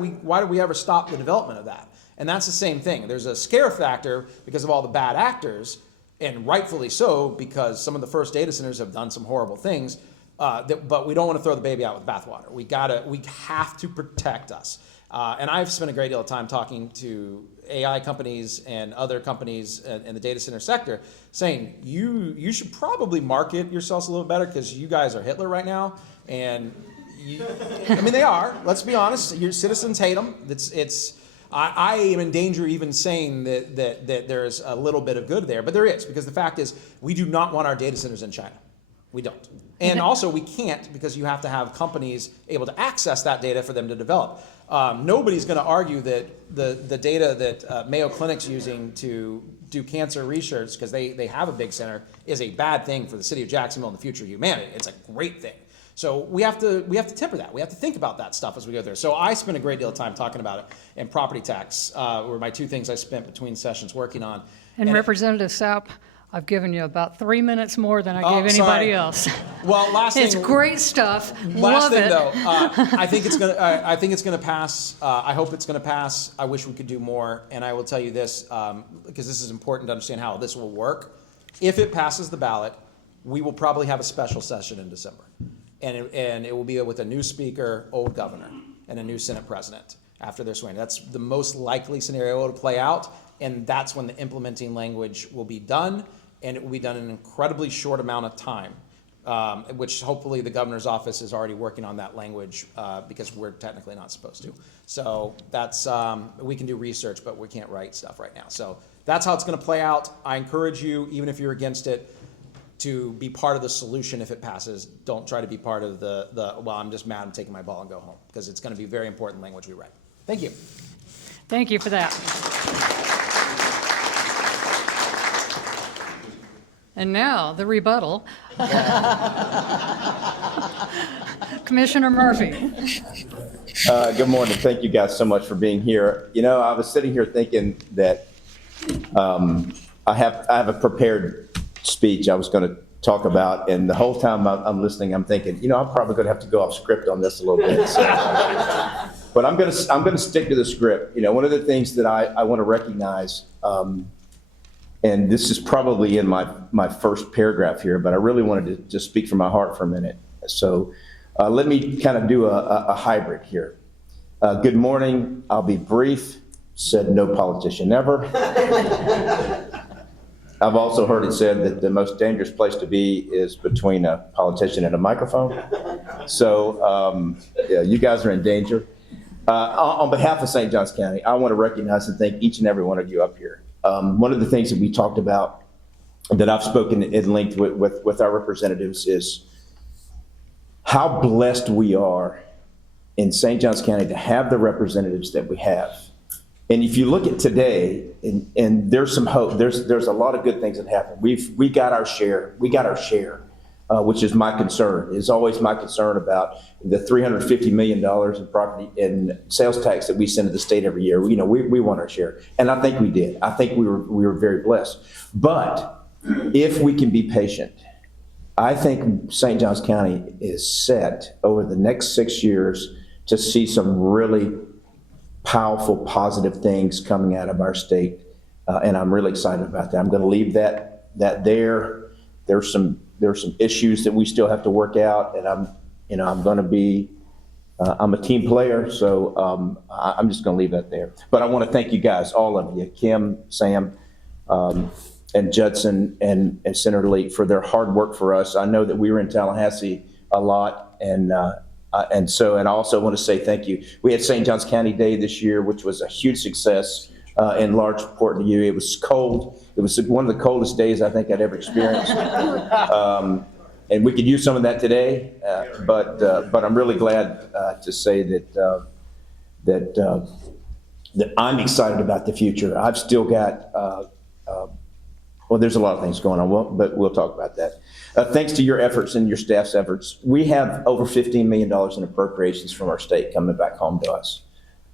we ever stop the development of that? And that's the same thing. There's a scare factor because of all the bad actors, and rightfully so, because some of the first data centers have done some horrible things, but we don't want to throw the baby out with the bathwater. We have to protect us. And I've spent a great deal of time talking to AI companies and other companies in the data center sector saying, you should probably market yourselves a little better because you guys are Hitler right now. And they are, let's be honest, your citizens hate them. I am in danger even saying that there's a little bit of good there, but there is, because the fact is we do not want our data centers in China. We don't. And also we can't, because you have to have companies able to access that data for them to develop. Nobody's going to argue that the data that Mayo Clinic's using to do cancer research, because they have a big center, is a bad thing for the city of Jacksonville and the future of humanity. It's a great thing. So we have to temper that. We have to think about that stuff as we go there. So I spent a great deal of time talking about it, and property tax were my two things I spent between sessions working on. And Representative Sapp, I've given you about 3 minutes more than I gave anybody else. Well, last thing. It's great stuff. Last Love thing, it. though, I think it's gonna pass. I hope it's gonna pass. I wish we could do more. And I will tell you this, because this is important to understand how this will work. If it passes the ballot, we will probably have a special session in December, and it will be with a new speaker, old governor, and a new Senate president after their swearing. That's the most likely scenario to play out, and that's when the implementing language will be done. And it will be done in an incredibly short amount of time, which hopefully the governor's office is already working on that language because we're technically not supposed to. So that's, we can do research, but we can't write stuff right now. So that's how it's going to play out. I encourage you, even if you're against it, to be part of the solution if it passes. Don't try to be part of well, I'm just mad, I'm taking my ball and go home, because it's going to be very important language we write. Thank you. Thank you for that. And now, the rebuttal. Commissioner Murphy. Good morning. Thank you guys so much for being here. I was sitting here thinking that I have a prepared speech I was going to talk about, and the whole time I'm listening, I'm thinking, I'm probably going to have to go off script on this a little bit. So, but I'm going to stick to the script. One of the things that I want to recognize. And this is probably in my first paragraph here, but I really wanted to just speak from my heart for a minute. So let me kind of do a hybrid here. Good morning. I'll be brief. Said no politician ever. I've also heard it said that the most dangerous place to be is between a politician and a microphone. So yeah, you guys are in danger. On behalf of St. Johns County, I want to recognize and thank each and every one of you up here. One of the things that we talked about, that I've spoken at length with our representatives, is how blessed we are in St. Johns County to have the representatives that we have. And if you look at today, and there's some hope, there's a lot of good things that happen. We got our share. We got our share. which is my concern. It's always my concern about the $350 million in property in sales tax that we send to the state every year. You know, we want our share, and I think we did. I think we were very blessed. But if we can be patient, I think St. Johns County is set over the next 6 years to see some really powerful, positive things coming out of our state, and I'm really excited about that. I'm going to leave that there. There's some issues that we still have to work out, and I'm going to be. I'm a team player, so I'm just going to leave that there. But I want to thank you guys, all of you, Kim, Sam, and Judson, and Senator Leek, for their hard work for us. I know that we were in Tallahassee a lot, and I also want to say thank you. We had St. Johns County Day this year, which was a huge success, in large part to you. It was cold. It was one of the coldest days I think I'd ever experienced. And we could use some of that today, but I'm really glad to say that I'm excited about the future. I've still got, well, there's a lot of things going on, but we'll talk about that. Thanks to your efforts and your staff's efforts, we have over $15 million in appropriations from our state coming back home to us.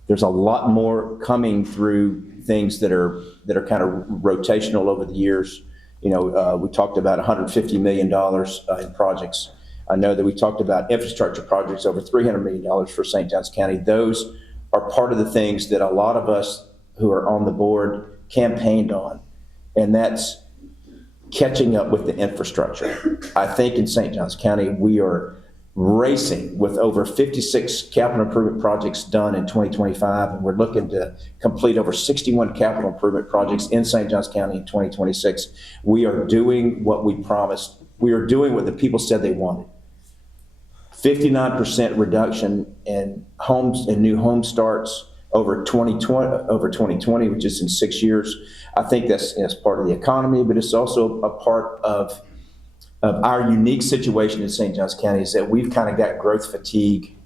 There's a lot more coming through things that are kind of rotational over the years. You know, we talked about $150 million in projects. I know that we talked about infrastructure projects, over $300 million for St. Johns County. Those are part of the things that a lot of us who are on the board campaigned on, and that's catching up with the infrastructure. I think in St. Johns County, we are racing with over 56 capital improvement projects done in 2025, and we're looking to complete over 61 capital improvement projects in St. Johns County in 2026. We are doing what we promised. We are doing what the people said they wanted. 59% reduction in homes and new home starts over 2020, which is in 6 years. I think that's part of the economy, but it's also a part of our unique situation in St. Johns County is that we've kind of got growth fatigue.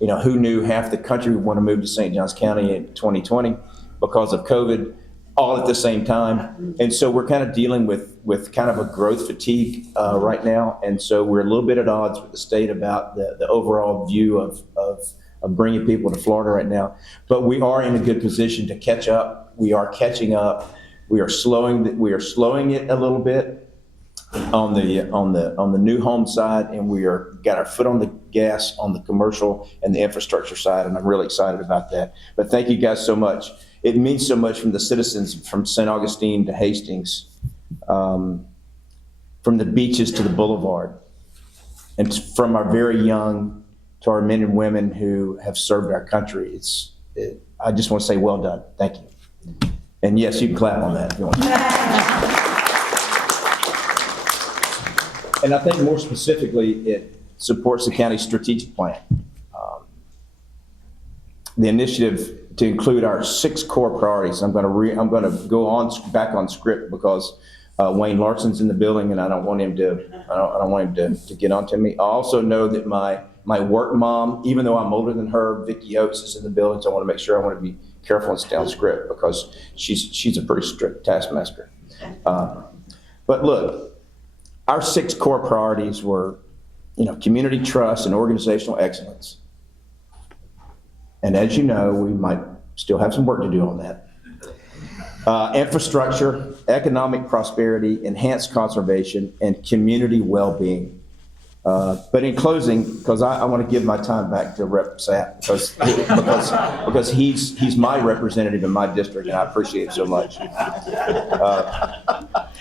You know, who knew half the country would want to move to St. Johns County in 2020 because of COVID, all at the same time. And so we're kind of dealing with kind of a growth fatigue right now. And so we're a little bit at odds with the state about the overall view of bringing people to Florida right now. But we are in a good position to catch up. We are catching up. We are slowing it a little bit on the new home side, and we are got our foot on the gas on the commercial and the infrastructure side, and I'm really excited about that. But thank you guys so much. It means so much from the citizens from St. Augustine to Hastings, from the beaches to the boulevard, and from our very young to our men and women who have served our country. I just want to say well done. Thank you. And yes, you can clap on that if you want. And I think more specifically, it supports the county's strategic plan. The initiative to include our 6 core priorities. I'm going to go back on script because Wayne Larson's in the building, and I don't want him to get onto me. I also know that my work mom, even though I'm older than her, Vicki Oates, is in the building, so I want to make sure I want to be careful and stay on script because she's a pretty strict taskmaster. But look. Our 6 core priorities were, community trust and organizational excellence. And as you know, we might still have some work to do on that. Infrastructure, economic prosperity, enhanced conservation, and community well-being. But in closing, because I want to give my time back to Rep. Sapp, because he's my representative in my district, and I appreciate it so much.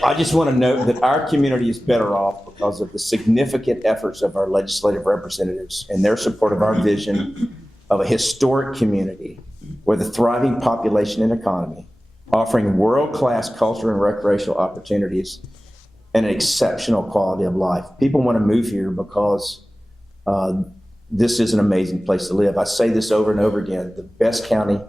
I just want to note that our community is better off because of the significant efforts of our legislative representatives and their support of our vision of a historic community with a thriving population and economy, offering world-class culture and recreational opportunities and an exceptional quality of life. People want to move here because this is an amazing place to live. I say this over and over again, the best county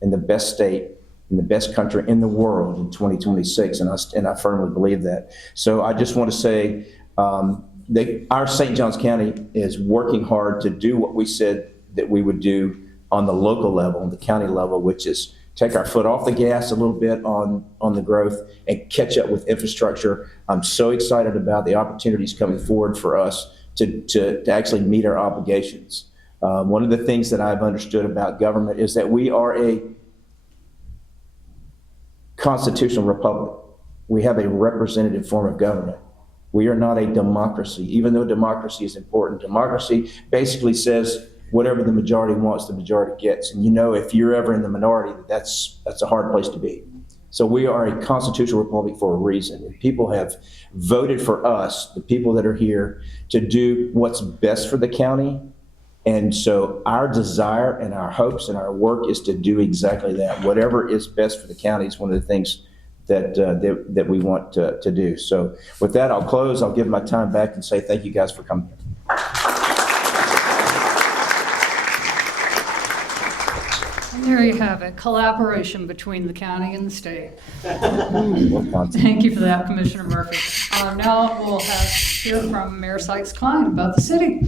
and the best state and the best country in the world in 2026, and I firmly believe that. So I just want to say that our St. Johns County is working hard to do what we said that we would do on the local level, on the county level, which is take our foot off the gas a little bit on the growth and catch up with infrastructure. I'm so excited about the opportunities coming forward for us to actually meet our obligations. One of the things that I've understood about government is that we are a constitutional republic. We have a representative form of government. We are not a democracy, even though democracy is important. Democracy basically says whatever the majority wants, the majority gets. And you know, if you're ever in the minority, that's a hard place to be. So we are a constitutional republic for a reason. And people have voted for us, the people that are here, to do what's best for the county. And so our desire and our hopes and our work is to do exactly that. Whatever is best for the county is one of the things that we want to do. So with that, I'll close. I'll give my time back and say thank you guys for coming. There you have it, collaboration between the county and the state. Well, Thank you for that, Commissioner Murphy. Now we'll hear from Mayor Sikes-Kline about the city.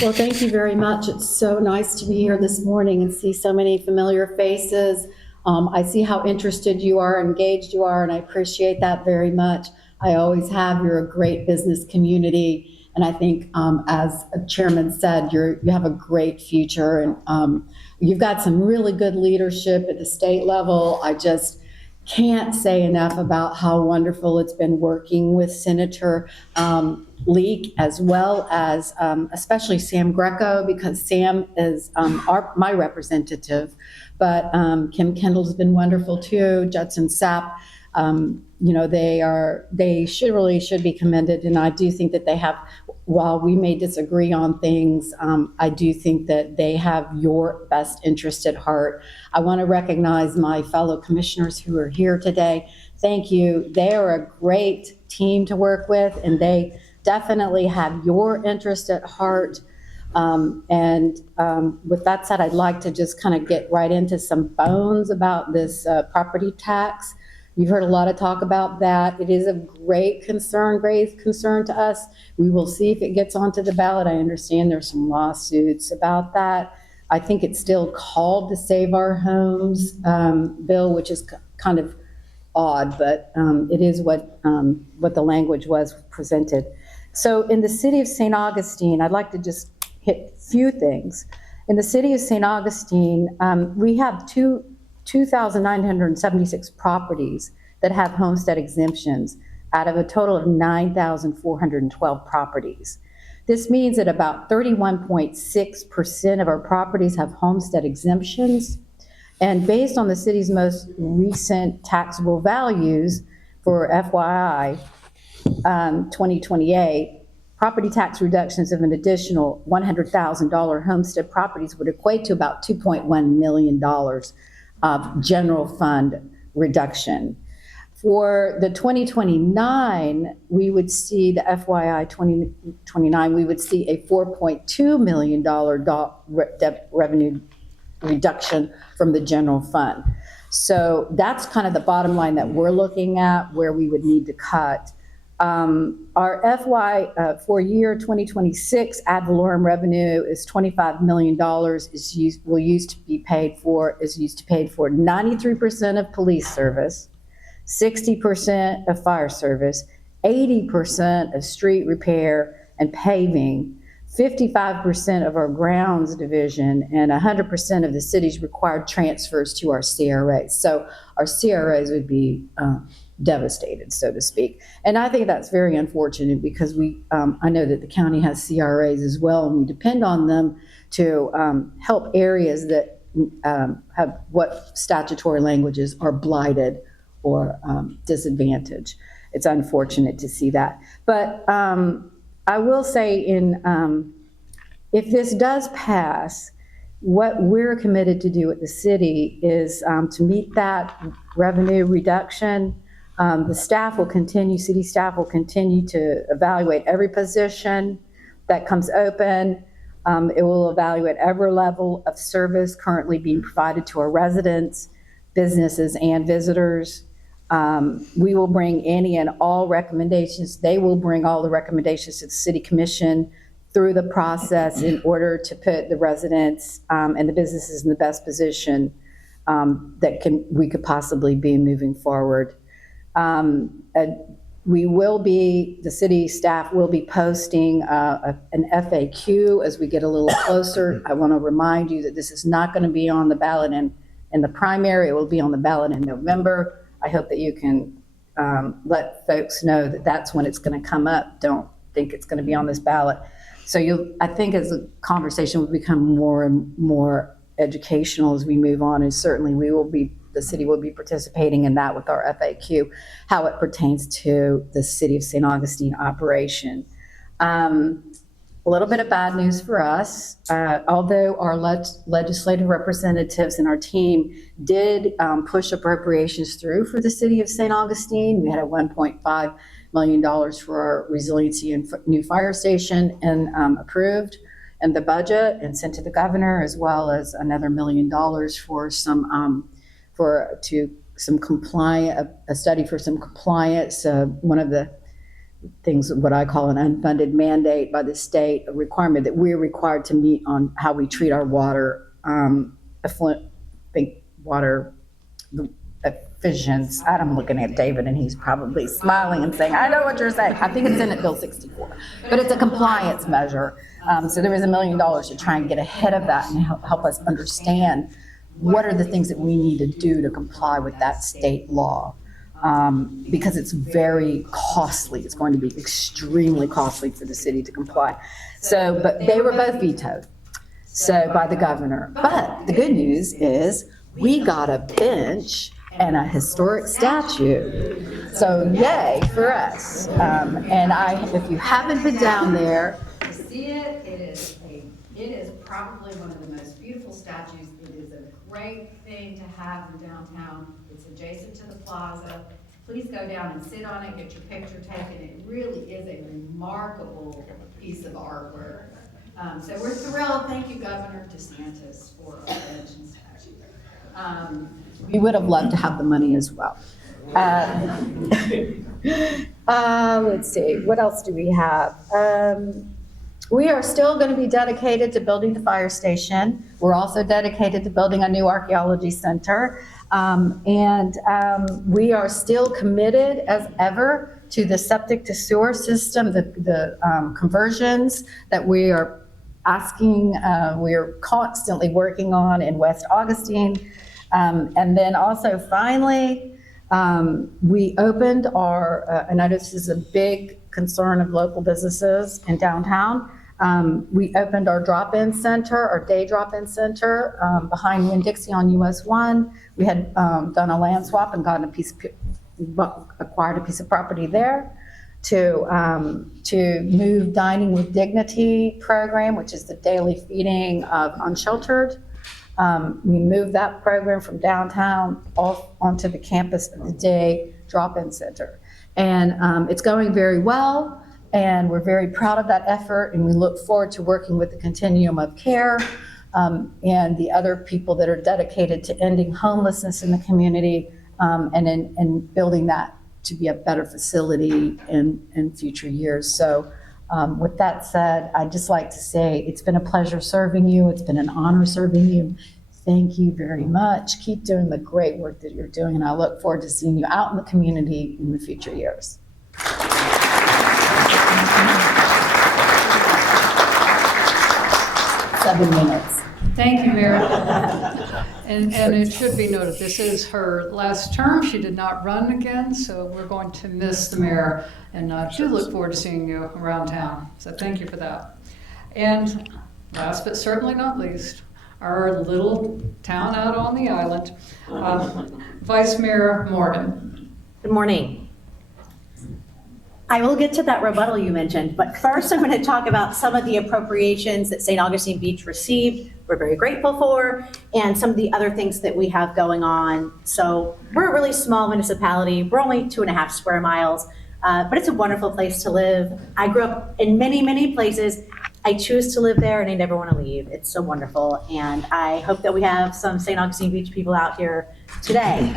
Well, thank you very much. It's so nice to be here this morning and see so many familiar faces. I see how interested you are, engaged you are, and I appreciate that very much. I always have. You're a great business community, and I think, as a chairman said, you have a great future, and you've got some really good leadership at the state level. I just can't say enough about how wonderful it's been working with Senator Leek, as well as especially Sam Greco, because Sam is my representative, but Kim Kendall's been wonderful too, Judson, Sapp. You know, they should be commended, and I do think that they have, while we may disagree on things, I do think that they have your best interest at heart. I want to recognize my fellow commissioners who are here today. Thank you. They are a great team to work with, and they definitely have your interest at heart. With that said, I'd like to just kind of get right into some bones about this property tax. You've heard a lot of talk about that. It is a grave concern to us. We will see if it gets onto the ballot. I understand there's some lawsuits about that. I think it's still called the Save Our Homes bill, which is kind of odd, but it is what the language was presented. So in the city of St. Augustine, I'd like to just hit a few things. In the city of St. Augustine, we have 2,976 properties that have homestead exemptions out of a total of 9,412 properties. This means that about 31.6% of our properties have homestead exemptions. And based on the city's most recent taxable values for FYI 2028, property tax reductions of an additional $100,000 homestead properties would equate to about $2.1 million of general fund reduction. For the 2029, we would see the FYI 2029, we would see a $4.2 million revenue reduction from the general fund. So that's kind of the bottom line that we're looking at, where we would need to cut. Our FY for year 2026 ad valorem revenue is $25 million. Is used to pay for 93% of police service, 60% of fire service, 80% of street repair and paving, 55% of our grounds division, and 100% of the city's required transfers to our CRAs. So our CRAs would be devastated, so to speak. And I think that's very unfortunate, because I know that the county has CRAs as well, and we depend on them to help areas that have what statutory languages are blighted or disadvantaged. It's unfortunate to see that. But I will say, if this does pass, what we're committed to do at the city is to meet that revenue reduction. The staff will continue, city staff will continue to evaluate every position that comes open. It will evaluate every level of service currently being provided to our residents, businesses, and visitors. We will bring any and all recommendations. They will bring all the recommendations to the City Commission through the process in order to put the residents and the businesses in the best position we could possibly be moving forward. The city staff will be posting an FAQ as we get a little closer. I want to remind you that this is not going to be on the ballot in the primary. It will be on the ballot in November. I hope that you can let folks know that that's when it's going to come up. Don't think it's going to be on this ballot. So I think as the conversation will become more and more educational as we move on, and certainly the city will be participating in that with our FAQ, how it pertains to the City of St. Augustine operation. A little bit of bad news for us. Although our legislative representatives and our team did push appropriations through for the City of St. Augustine, we had a $1.5 million for our resiliency and new fire station and approved in the budget and sent to the governor, as well as another $1 million for a study for some compliance. One of the things, what I call an unfunded mandate by the state, a requirement that we're required to meet on how we treat our water, water efficiency. I'm looking at David and he's probably smiling and saying, I know what you're saying. I think it's in Bill 64, but it's a compliance measure. So there was $1 million to try and get ahead of that and help us understand what are the things that we need to do to comply with that state law. Because it's very costly. It's going to be extremely costly for the city to comply. So, but they were both vetoed, so by the governor. But the good news is we got a bench and a historic statue. So yay for us. And if you haven't been down there to see it, it is probably one of the most beautiful statues. It is a great thing to have in downtown. It's adjacent to the plaza. Please go down and sit on it, get your picture taken. It really is a remarkable piece of artwork. So we're thrilled. Thank you, Governor DeSantis, for our bench and statue. We would have loved to have the money as well. Let's see, what else do we have? We are still going to be dedicated to building the fire station. We're also dedicated to building a new archaeology center. We are still committed as ever to the septic to sewer system, the conversions that we are asking, we're constantly working on in West Augustine. And then also finally, we opened I know this is a big concern of local businesses in downtown. We opened our drop-in center, our day drop-in center behind Winn-Dixie on US 1. We had done a land swap and gotten acquired a piece of property there to move Dining with Dignity program, which is the daily feeding of unsheltered. We moved that program from downtown off onto the campus of the day drop-in center. And it's going very well. And we're very proud of that effort, and we look forward to working with the Continuum of Care and the other people that are dedicated to ending homelessness in the community and building that to be a better facility in future years. So with that said, I'd just like to say it's been a pleasure serving you. It's been an honor serving you. Thank you very much. Keep doing the great work that you're doing, and I look forward to seeing you out in the community in the future years. 7 minutes. Thank you, Mayor. And it should be noted, this is her last term. She did not run again, so we're going to miss the mayor and do look forward to seeing you around town. So thank you for that. And last but certainly not least, our little town out on the island, Vice Mayor Morgan. Good morning. I will get to that rebuttal you mentioned, but first I'm going to talk about some of the appropriations that St. Augustine Beach received, we're very grateful for, and some of the other things that we have going on. So we're a really small municipality. We're only 2.5 square miles, but it's a wonderful place to live. I grew up in many, many places. I choose to live there and I never want to leave. It's so wonderful. And I hope that we have some St. Augustine Beach people out here today.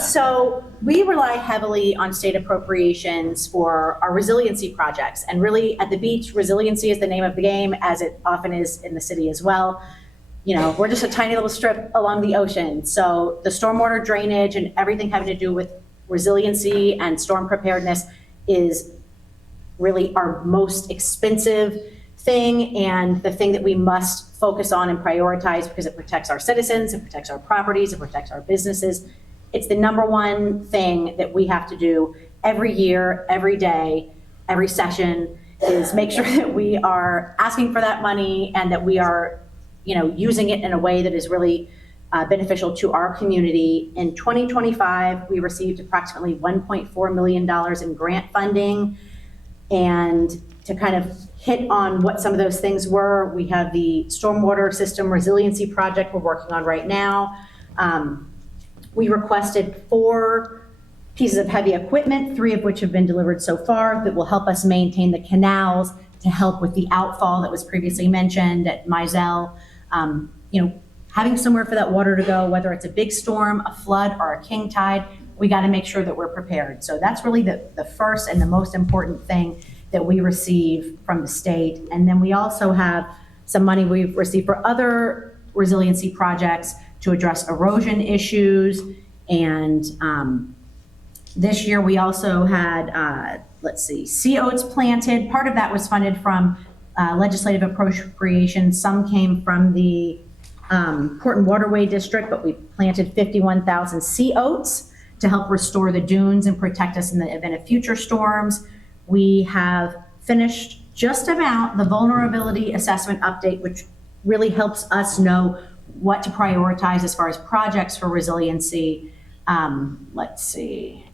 So we rely heavily on state appropriations for our resiliency projects. And really at the beach, resiliency is the name of the game, as it often is in the city as well. we're just a tiny little strip along the ocean. So the stormwater drainage and everything having to do with resiliency and storm preparedness is really our most expensive thing and the thing that we must focus on and prioritize because it protects our citizens, it protects our properties, it protects our businesses. It's the number one thing that we have to do every year, every day, every session, is make sure that we are asking for that money and that we are, using it in a way that is really beneficial to our community. In 2025, we received approximately $1.4 million in grant funding. And to kind of hit on what some of those things were, we have the stormwater system resiliency project we're working on right now. We requested 4 pieces of heavy equipment, 3 of which have been delivered so far, that will help us maintain the canals to help with the outfall that was previously mentioned at Mizell. Having somewhere for that water to go, whether it's a big storm, a flood, or a king tide, we got to make sure that we're prepared. So that's really the first and the most important thing that we receive from the state. And then we also have some money we've received for other resiliency projects to address erosion issues. And this year we also had, sea oats planted. Part of that was funded from legislative appropriations. Some came from the Port and Waterway District, but we planted 51,000 sea oats to help restore the dunes and protect us in the event of future storms. We have finished just about the vulnerability assessment update, which really helps us know what to prioritize as far as projects for resiliency. Let's see.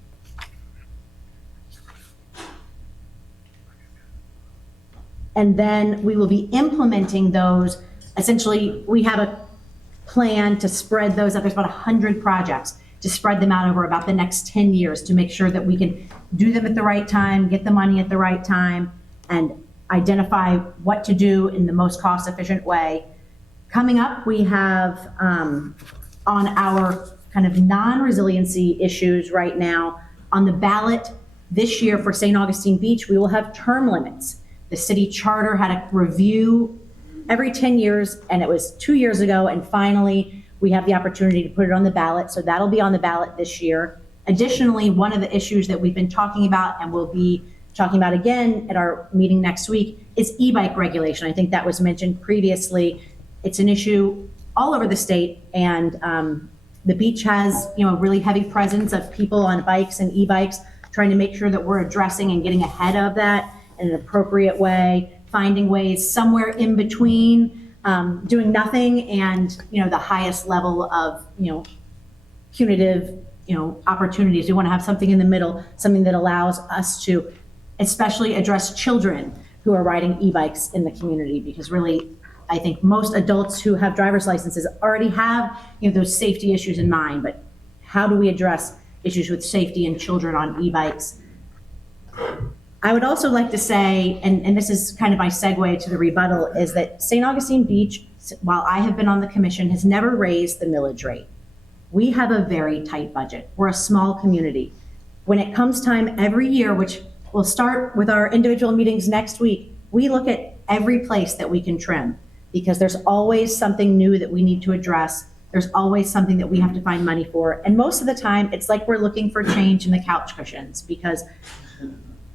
And then we will be implementing those. Essentially, we have a plan to spread those out. There's about 100 projects to spread them out over about the next 10 years to make sure that we can do them at the right time, get the money at the right time, and identify what to do in the most cost-efficient way. Coming up, we have on our kind of non-resiliency issues right now, on the ballot this year for St. Augustine Beach, we will have term limits. The city charter had a review every 10 years, and it was 2 years ago, and finally, we have the opportunity to put it on the ballot, so that'll be on the ballot this year. Additionally, one of the issues that we've been talking about and we'll be talking about again at our meeting next week is e-bike regulation. I think that was mentioned previously. It's an issue all over the state, and the beach has, a really heavy presence of people on bikes and e-bikes, trying to make sure that we're addressing and getting ahead of that in an appropriate way, finding ways somewhere in between doing nothing and, the highest level of, punitive, opportunities. We want to have something in the middle, something that allows us to especially address children who are riding e-bikes in the community, because really, I think most adults who have driver's licenses already have, those safety issues in mind, but how do we address issues with safety and children on e-bikes? I would also like to say, and this is kind of my segue to the rebuttal, is that St. Augustine Beach, while I have been on the commission, has never raised the millage rate. We have a very tight budget. We're a small community. When it comes time every year, which we'll start with our individual meetings next week, we look at every place that we can trim, because there's always something new that we need to address. There's always something that we have to find money for. And most of the time, it's like we're looking for change in the couch cushions, because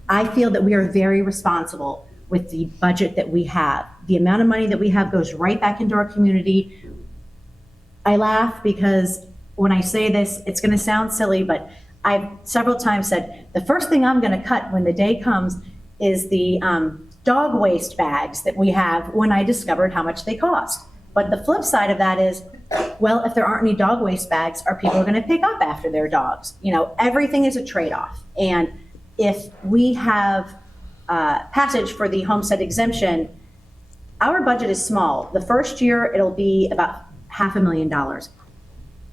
I feel that we are very responsible with the budget that we have. The amount of money that we have goes right back into our community. I laugh because when I say this, it's going to sound silly, but I've several times said, the first thing I'm going to cut when the day comes is the dog waste bags that we have, when I discovered how much they cost. But the flip side of that is, well, if there aren't any dog waste bags, are people going to pick up after their dogs? Everything is a trade-off. And if we have passage for the homestead exemption, our budget is small. The first year, it'll be about $500,000.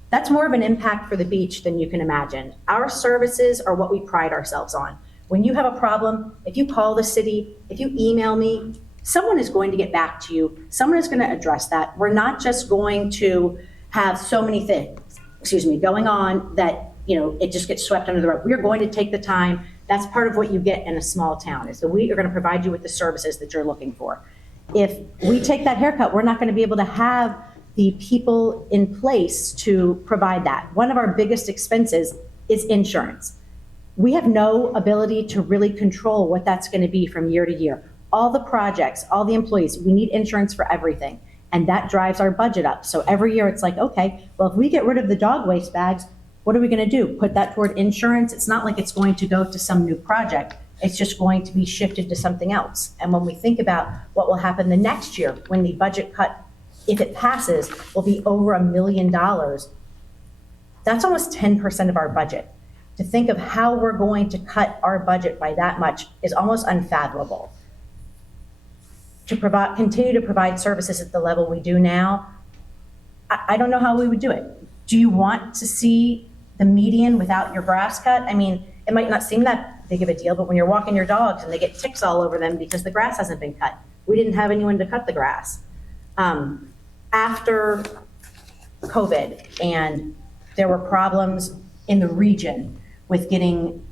That's more of an impact for the beach than you can imagine. Our services are what we pride ourselves on. When you have a problem, if you call the city, if you email me, someone is going to get back to you. Someone is going to address that. We're not just going to have so many things, going on that, it just gets swept under the rug. We are going to take the time. That's part of what you get in a small town, is that we are going to provide you with the services that you're looking for. If we take that haircut, we're not going to be able to have the people in place to provide that. One of our biggest expenses is insurance. We have no ability to really control what that's going to be from year to year. All the projects, all the employees, we need insurance for everything. And that drives our budget up. So every year it's like, okay, well, if we get rid of the dog waste bags, what are we going to do? Put that toward insurance? It's not like it's going to go to some new project. It's just going to be shifted to something else. And when we think about what will happen the next year, when the budget cut, if it passes, will be over $1 million, that's almost 10% of our budget. To think of how we're going to cut our budget by that much is almost unfathomable. To continue to provide services at the level we do now, I don't know how we would do it. Do you want to see the median without your grass cut? I mean, it might not seem that big of a deal, but when you're walking your dogs and they get ticks all over them because the grass hasn't been cut, we didn't have anyone to cut the grass. After COVID, and there were problems in the region with getting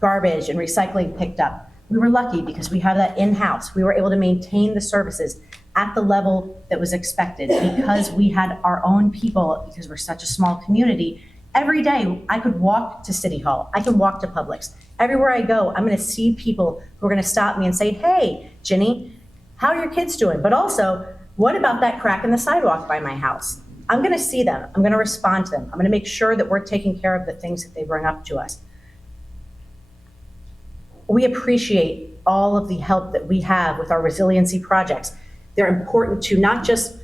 garbage and recycling picked up, we were lucky because we have that in-house. We were able to maintain the services at the level that was expected because we had our own people, because we're such a small community. Every day I could walk to City Hall. I can walk to Publix. Everywhere I go, I'm going to see people who are going to stop me and say, hey, Jenny, how are your kids doing? But also, what about that crack in the sidewalk by my house? I'm going to see them. I'm going to respond to them. I'm going to make sure that we're taking care of the things that they bring up to us. We appreciate all of the help that we have with our resiliency projects. They're important to not just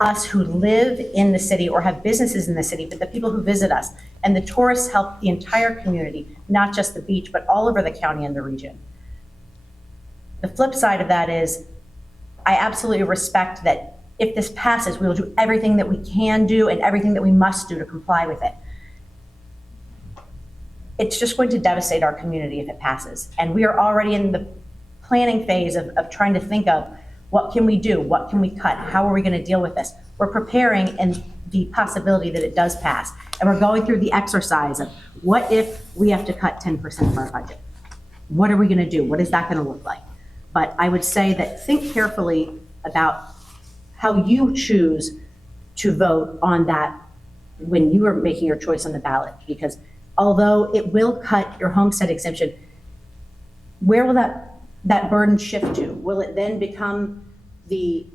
us who live in the city or have businesses in the city, but the people who visit us. And the tourists help the entire community, not just the beach, but all over the county and the region. The flip side of that is, I absolutely respect that if this passes, we will do everything that we can do and everything that we must do to comply with it. It's just going to devastate our community if it passes. And we are already in the planning phase of trying to think of what can we do? What can we cut? How are we going to deal with this? We're preparing in the possibility that it does pass. And we're going through the exercise of what if we have to cut 10% of our budget? What are we going to do? What is that going to look like? But I would say that think carefully about how you choose to vote on that when you are making your choice on the ballot, because although it will cut your homestead exemption, where will that burden shift to? Will it then become the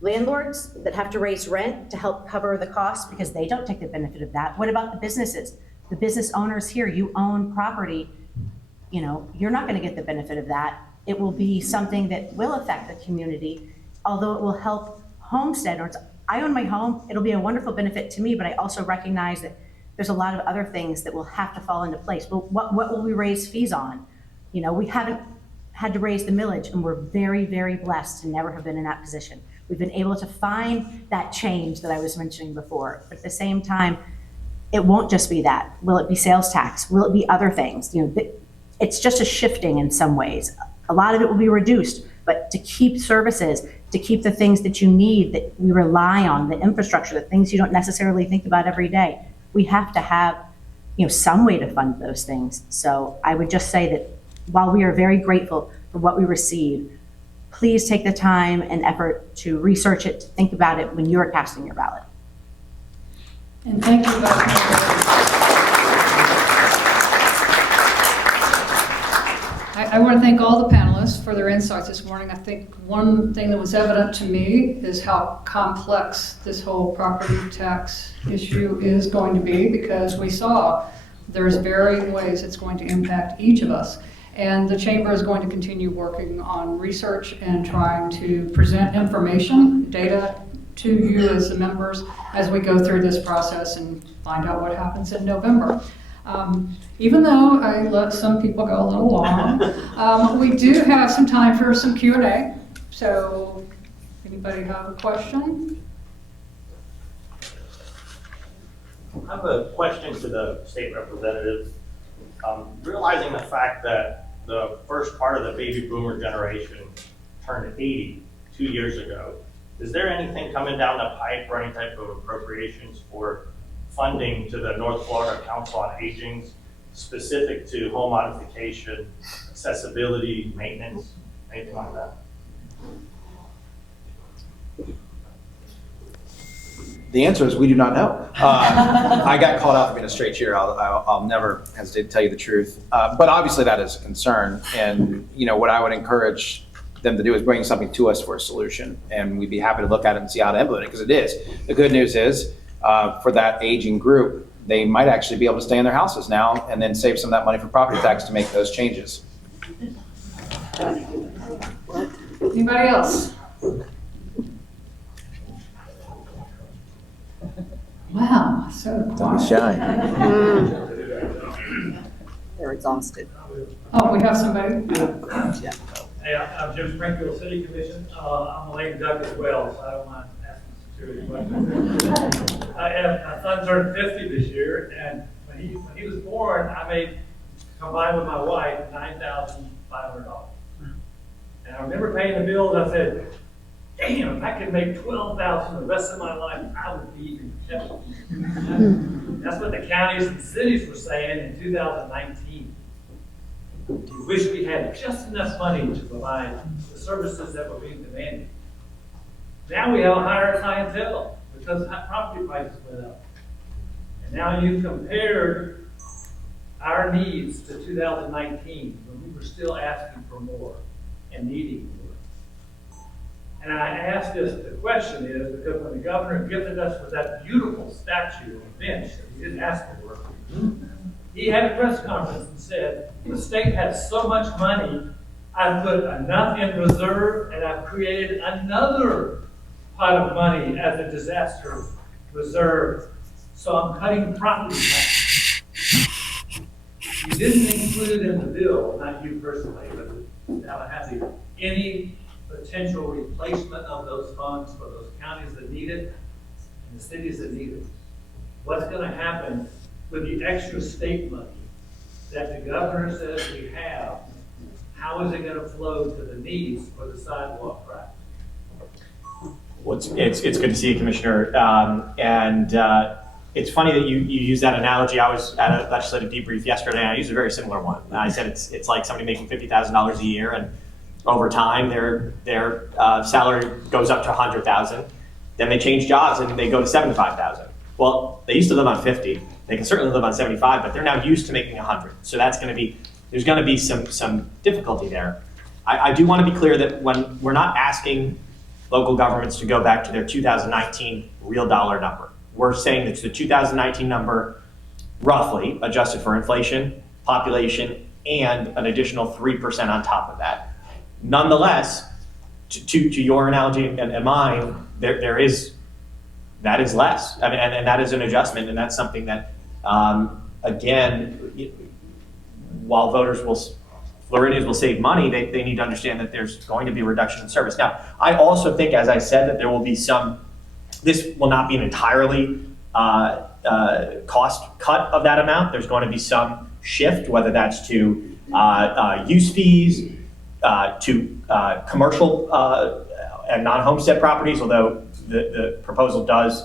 landlords that have to raise rent to help cover the cost because they don't take the benefit of that? What about the businesses? The business owners here, you own property, you're not going to get the benefit of that. It will be something that will affect the community, although it will help homestead owners. I own my home. It'll be a wonderful benefit to me, but I also recognize that there's a lot of other things that will have to fall into place. But what will we raise fees on? We haven't had to raise the millage, and we're very, very blessed to never have been in that position. We've been able to find that change that I was mentioning before. But at the same time, it won't just be that. Will it be sales tax? Will it be other things? It's just a shifting in some ways. A lot of it will be reduced, but to keep services, to keep the things that you need, that we rely on, the infrastructure, the things you don't necessarily think about every day, we have to have some way to fund those things. So I would just say that while we are very grateful for what we receive, please take the time and effort to research it, to think about it when you are casting your ballot. And thank you, I want to thank all the panelists for their insights this morning. I think one thing that was evident to me is how complex this whole property tax issue is going to be, because we saw there's varying ways it's going to impact each of us. And the Chamber is going to continue working on research and trying to present information, data to you as the members as we go through this process and find out what happens in November. Even though I let some people go a little long, we do have some time for some Q&A. So anybody have a question? I have a question to the state representative. Realizing the fact that the first part of the baby boomer generation turned 80 2 years ago, is there anything coming down the pipe or any type of appropriations for funding to the North Florida Council on Aging specific to home modification, accessibility, maintenance, anything like that? The answer is we do not know. I got called out for being a straight shooter. I'll never hesitate to tell you the truth. But obviously that is a concern. And what I would encourage them to do is bring something to us for a solution. And we'd be happy to look at it and see how to implement it, because it is. The good news is for that aging group, they might actually be able to stay in their houses now and then save some of that money for property tax to make those changes. Anybody else? Wow, so Don't be quiet. shy. They're exhausted. Oh, we have somebody? Hey, I'm Jim Springfield, City Commission. I'm a lame duck as well, so I don't mind asking security questions. My son turned 50 this year, and when he was born, I made, combined with my wife, $9,500. And I remember paying the bills, I said, damn, if I could make $12,000 the rest of my life, I would be even better. That's what the counties and cities were saying in 2019. We wish we had just enough money to provide the services that were being demanded. Now we have a higher clientele because property prices went up. And now you compared our needs to 2019 when we were still asking for more and needing more. And I ask this, the question is, because when the governor gifted us with that beautiful statue on the bench that he didn't ask for, he had a press conference and said, the state has so much money, I've put enough in reserve and I've created another pot of money as a disaster reserve. So I'm cutting property tax. You didn't include in the bill, not you personally, but Tallahassee, any potential replacement of those funds for those counties that need it and the cities that need it. What's going to happen with the extra state money that the governor says we have? How is it going to flow to the needs for the sidewalk project? Well, it's good to see you, Commissioner. It's funny that you use that analogy. I was at a legislative debrief yesterday, and I used a very similar one. I said it's like somebody making $50,000 a year, and over time their salary goes up to $100,000. Then they change jobs and they go to $75,000. Well, they used to live on 50. They can certainly live on 75, but they're now used to making 100. So there's going to be some difficulty there. I do want to be clear that when we're not asking local governments to go back to their 2019 real dollar number. We're saying it's the 2019 number, roughly adjusted for inflation, population, and an additional 3% on top of that. Nonetheless, to your analogy and mine, that is less. I mean, and that is an adjustment, and that's something that, again, while Floridians will save money, they need to understand that there's going to be a reduction in service. Now, I also think, as I said, that there will be this will not be an entirely cost cut of that amount. There's going to be some shift, whether that's to use fees, to commercial and non-homestead properties, although the proposal does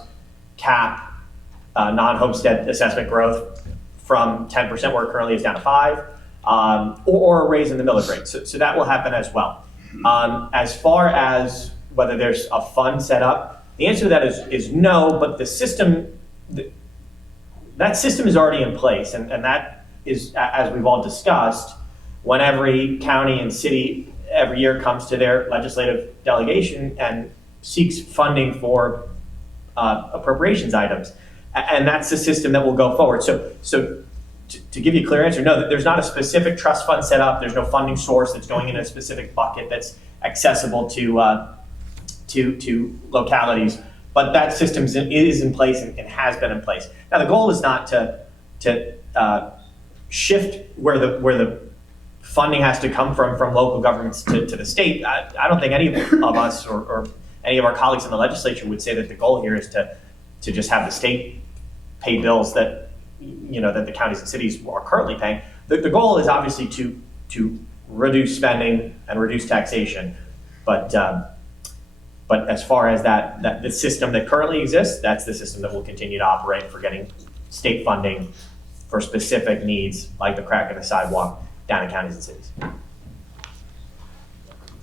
cap non-homestead assessment growth from 10% where it currently is down to 5%, or a raise in the millage rate. So that will happen as well. As far as whether there's a fund set up, the answer to that is no, but the system, that system is already in place, and that is, as we've all discussed, when every county and city every year comes to their legislative delegation and seeks funding for appropriations items. And that's the system that will go forward. So to give you a clear answer, no, there's not a specific trust fund set up. There's no funding source that's going in a specific bucket that's accessible to localities. But that system is in place and has been in place. Now, the goal is not to shift where the funding has to come from local governments to the state. I don't think any of us or any of our colleagues in the legislature would say that the goal here is to just have the state pay bills that that the counties and cities are currently paying. The goal is obviously to reduce spending and reduce taxation, but as far as that the system that currently exists, that's the system that will continue to operate for getting state funding for specific needs like the crack in the sidewalk down in counties and cities.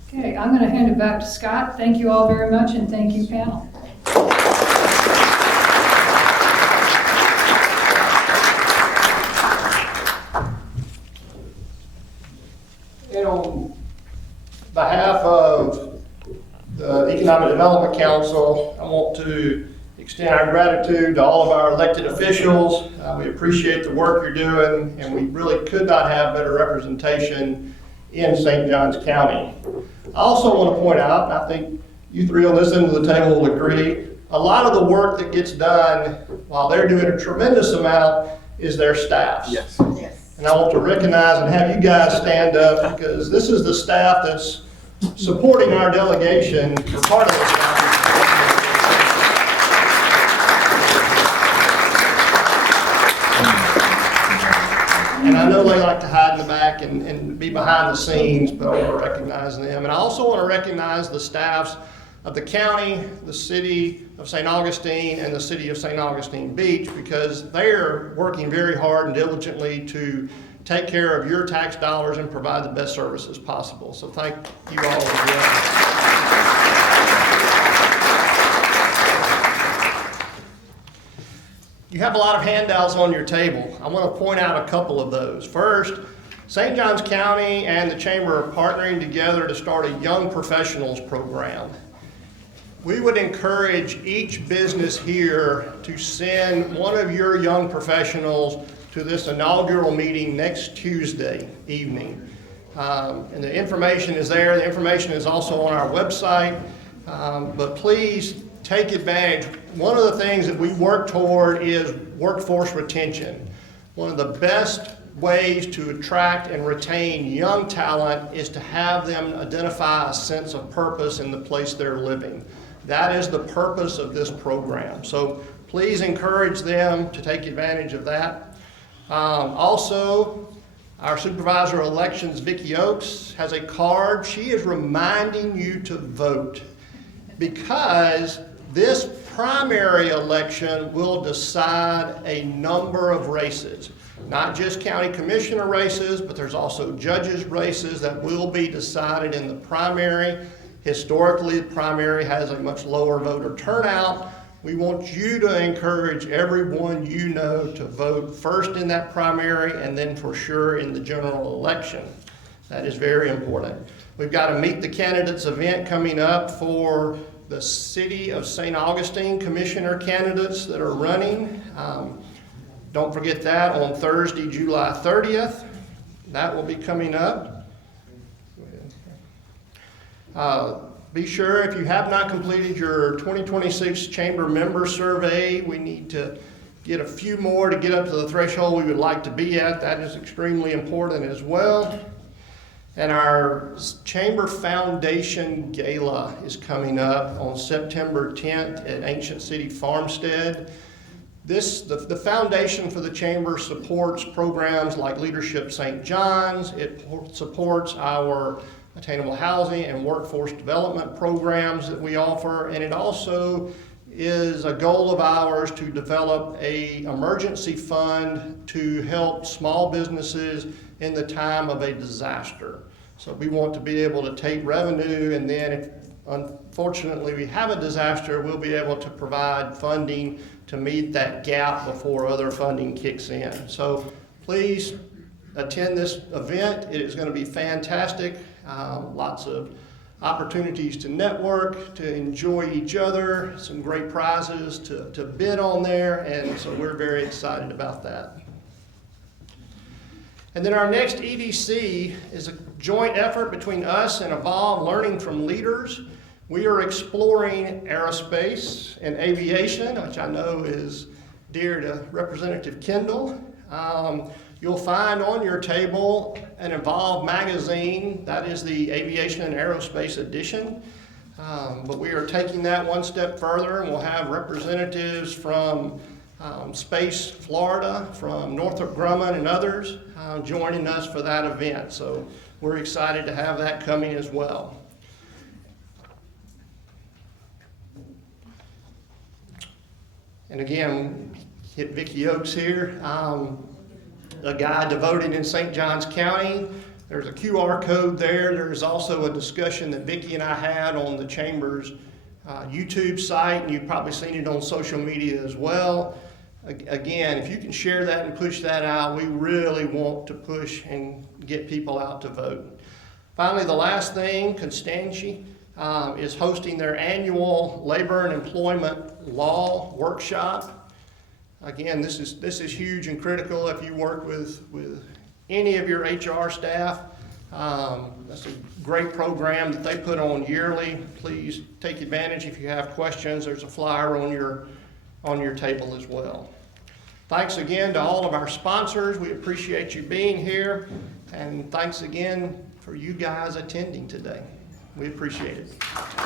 Okay, I'm going to hand it back to Scott. Thank you all very much, and thank you, panel. And on behalf of the Economic Development Council, I want to extend our gratitude to all of our elected officials. We appreciate the work you're doing, and we really could not have better representation in St. Johns County. I also want to point out, and I think you three on this end of the table will agree, a lot of the work that gets done while they're doing a tremendous amount is their staffs. Yes. And I want to recognize and have you guys stand up, because this is the staff that's supporting our delegation for part of this. And I know they like to hide in the back and be behind the scenes, but I want to recognize them. And I also want to recognize the staffs of the county, the city of St. Augustine, and the city of St. Augustine Beach, because they're working very hard and diligently to take care of your tax dollars and provide the best services possible. So thank you all as well. You have a lot of handouts on your table. I want to point out a couple of those. First, St. Johns County and the Chamber are partnering together to start a Young Professionals program. We would encourage each business here to send one of your young professionals to this inaugural meeting next Tuesday evening. And the information is there. The information is also on our website. But please take advantage. One of the things that we work toward is workforce retention. One of the best ways to attract and retain young talent is to have them identify a sense of purpose in the place they're living. That is the purpose of this program. So please encourage them to take advantage of that. Also, our supervisor of elections, Vicki Oakes, has a card. She is reminding you to vote, because this primary election will decide a number of races. Not just county commissioner races, but there's also judges races that will be decided in the primary. Historically, the primary has a much lower voter turnout. We want you to encourage everyone you know to vote first in that primary and then for sure in the general election. That is very important. We've got a Meet the Candidates event coming up for the City of St. Augustine Commissioner candidates that are running. Don't forget that on Thursday, July 30th. That will be coming up. Be sure, if you have not completed your 2026 Chamber Member Survey, we need to get a few more to get up to the threshold we would like to be at. That is extremely important as well. And our Chamber Foundation Gala is coming up on September 10th at Ancient City Farmstead. The foundation for the Chamber supports programs like Leadership St. John's. It supports our attainable housing and workforce development programs that we offer, and it also is a goal of ours to develop an emergency fund to help small businesses in the time of a disaster. So we want to be able to take revenue, and then if unfortunately we have a disaster, we'll be able to provide funding to meet that gap before other funding kicks in. So please attend this event. It is going to be fantastic. Lots of opportunities to network, to enjoy each other, some great prizes to bid on there, and so we're very excited about that. And then our next EDC is a joint effort between us and Evolve, learning from leaders. We are exploring aerospace and aviation, which I know is dear to Representative Kendall. You'll find on your table an Evolve magazine. That is the Aviation and Aerospace edition. But we are taking that one step further, and we'll have representatives from Space Florida, from Northrop Grumman and others joining us for that event. So we're excited to have that coming as well. And again, hit Vicki Oakes here. A guide to voting in St. Johns County. There's a QR code there. There's also a discussion that Vicki and I had on the Chamber's YouTube site, and you've probably seen it on social media as well. Again, if you can share that and push that out, we really want to push and get people out to vote. Finally, the last thing, Constantia is hosting their annual labor and employment law workshop. Again, this is huge and critical if you work with any of your HR staff. That's a great program that they put on yearly. Please take advantage. If you have questions, there's a flyer on your table as well. Thanks again to all of our sponsors. We appreciate you being here. And thanks again for you guys attending today. We appreciate it.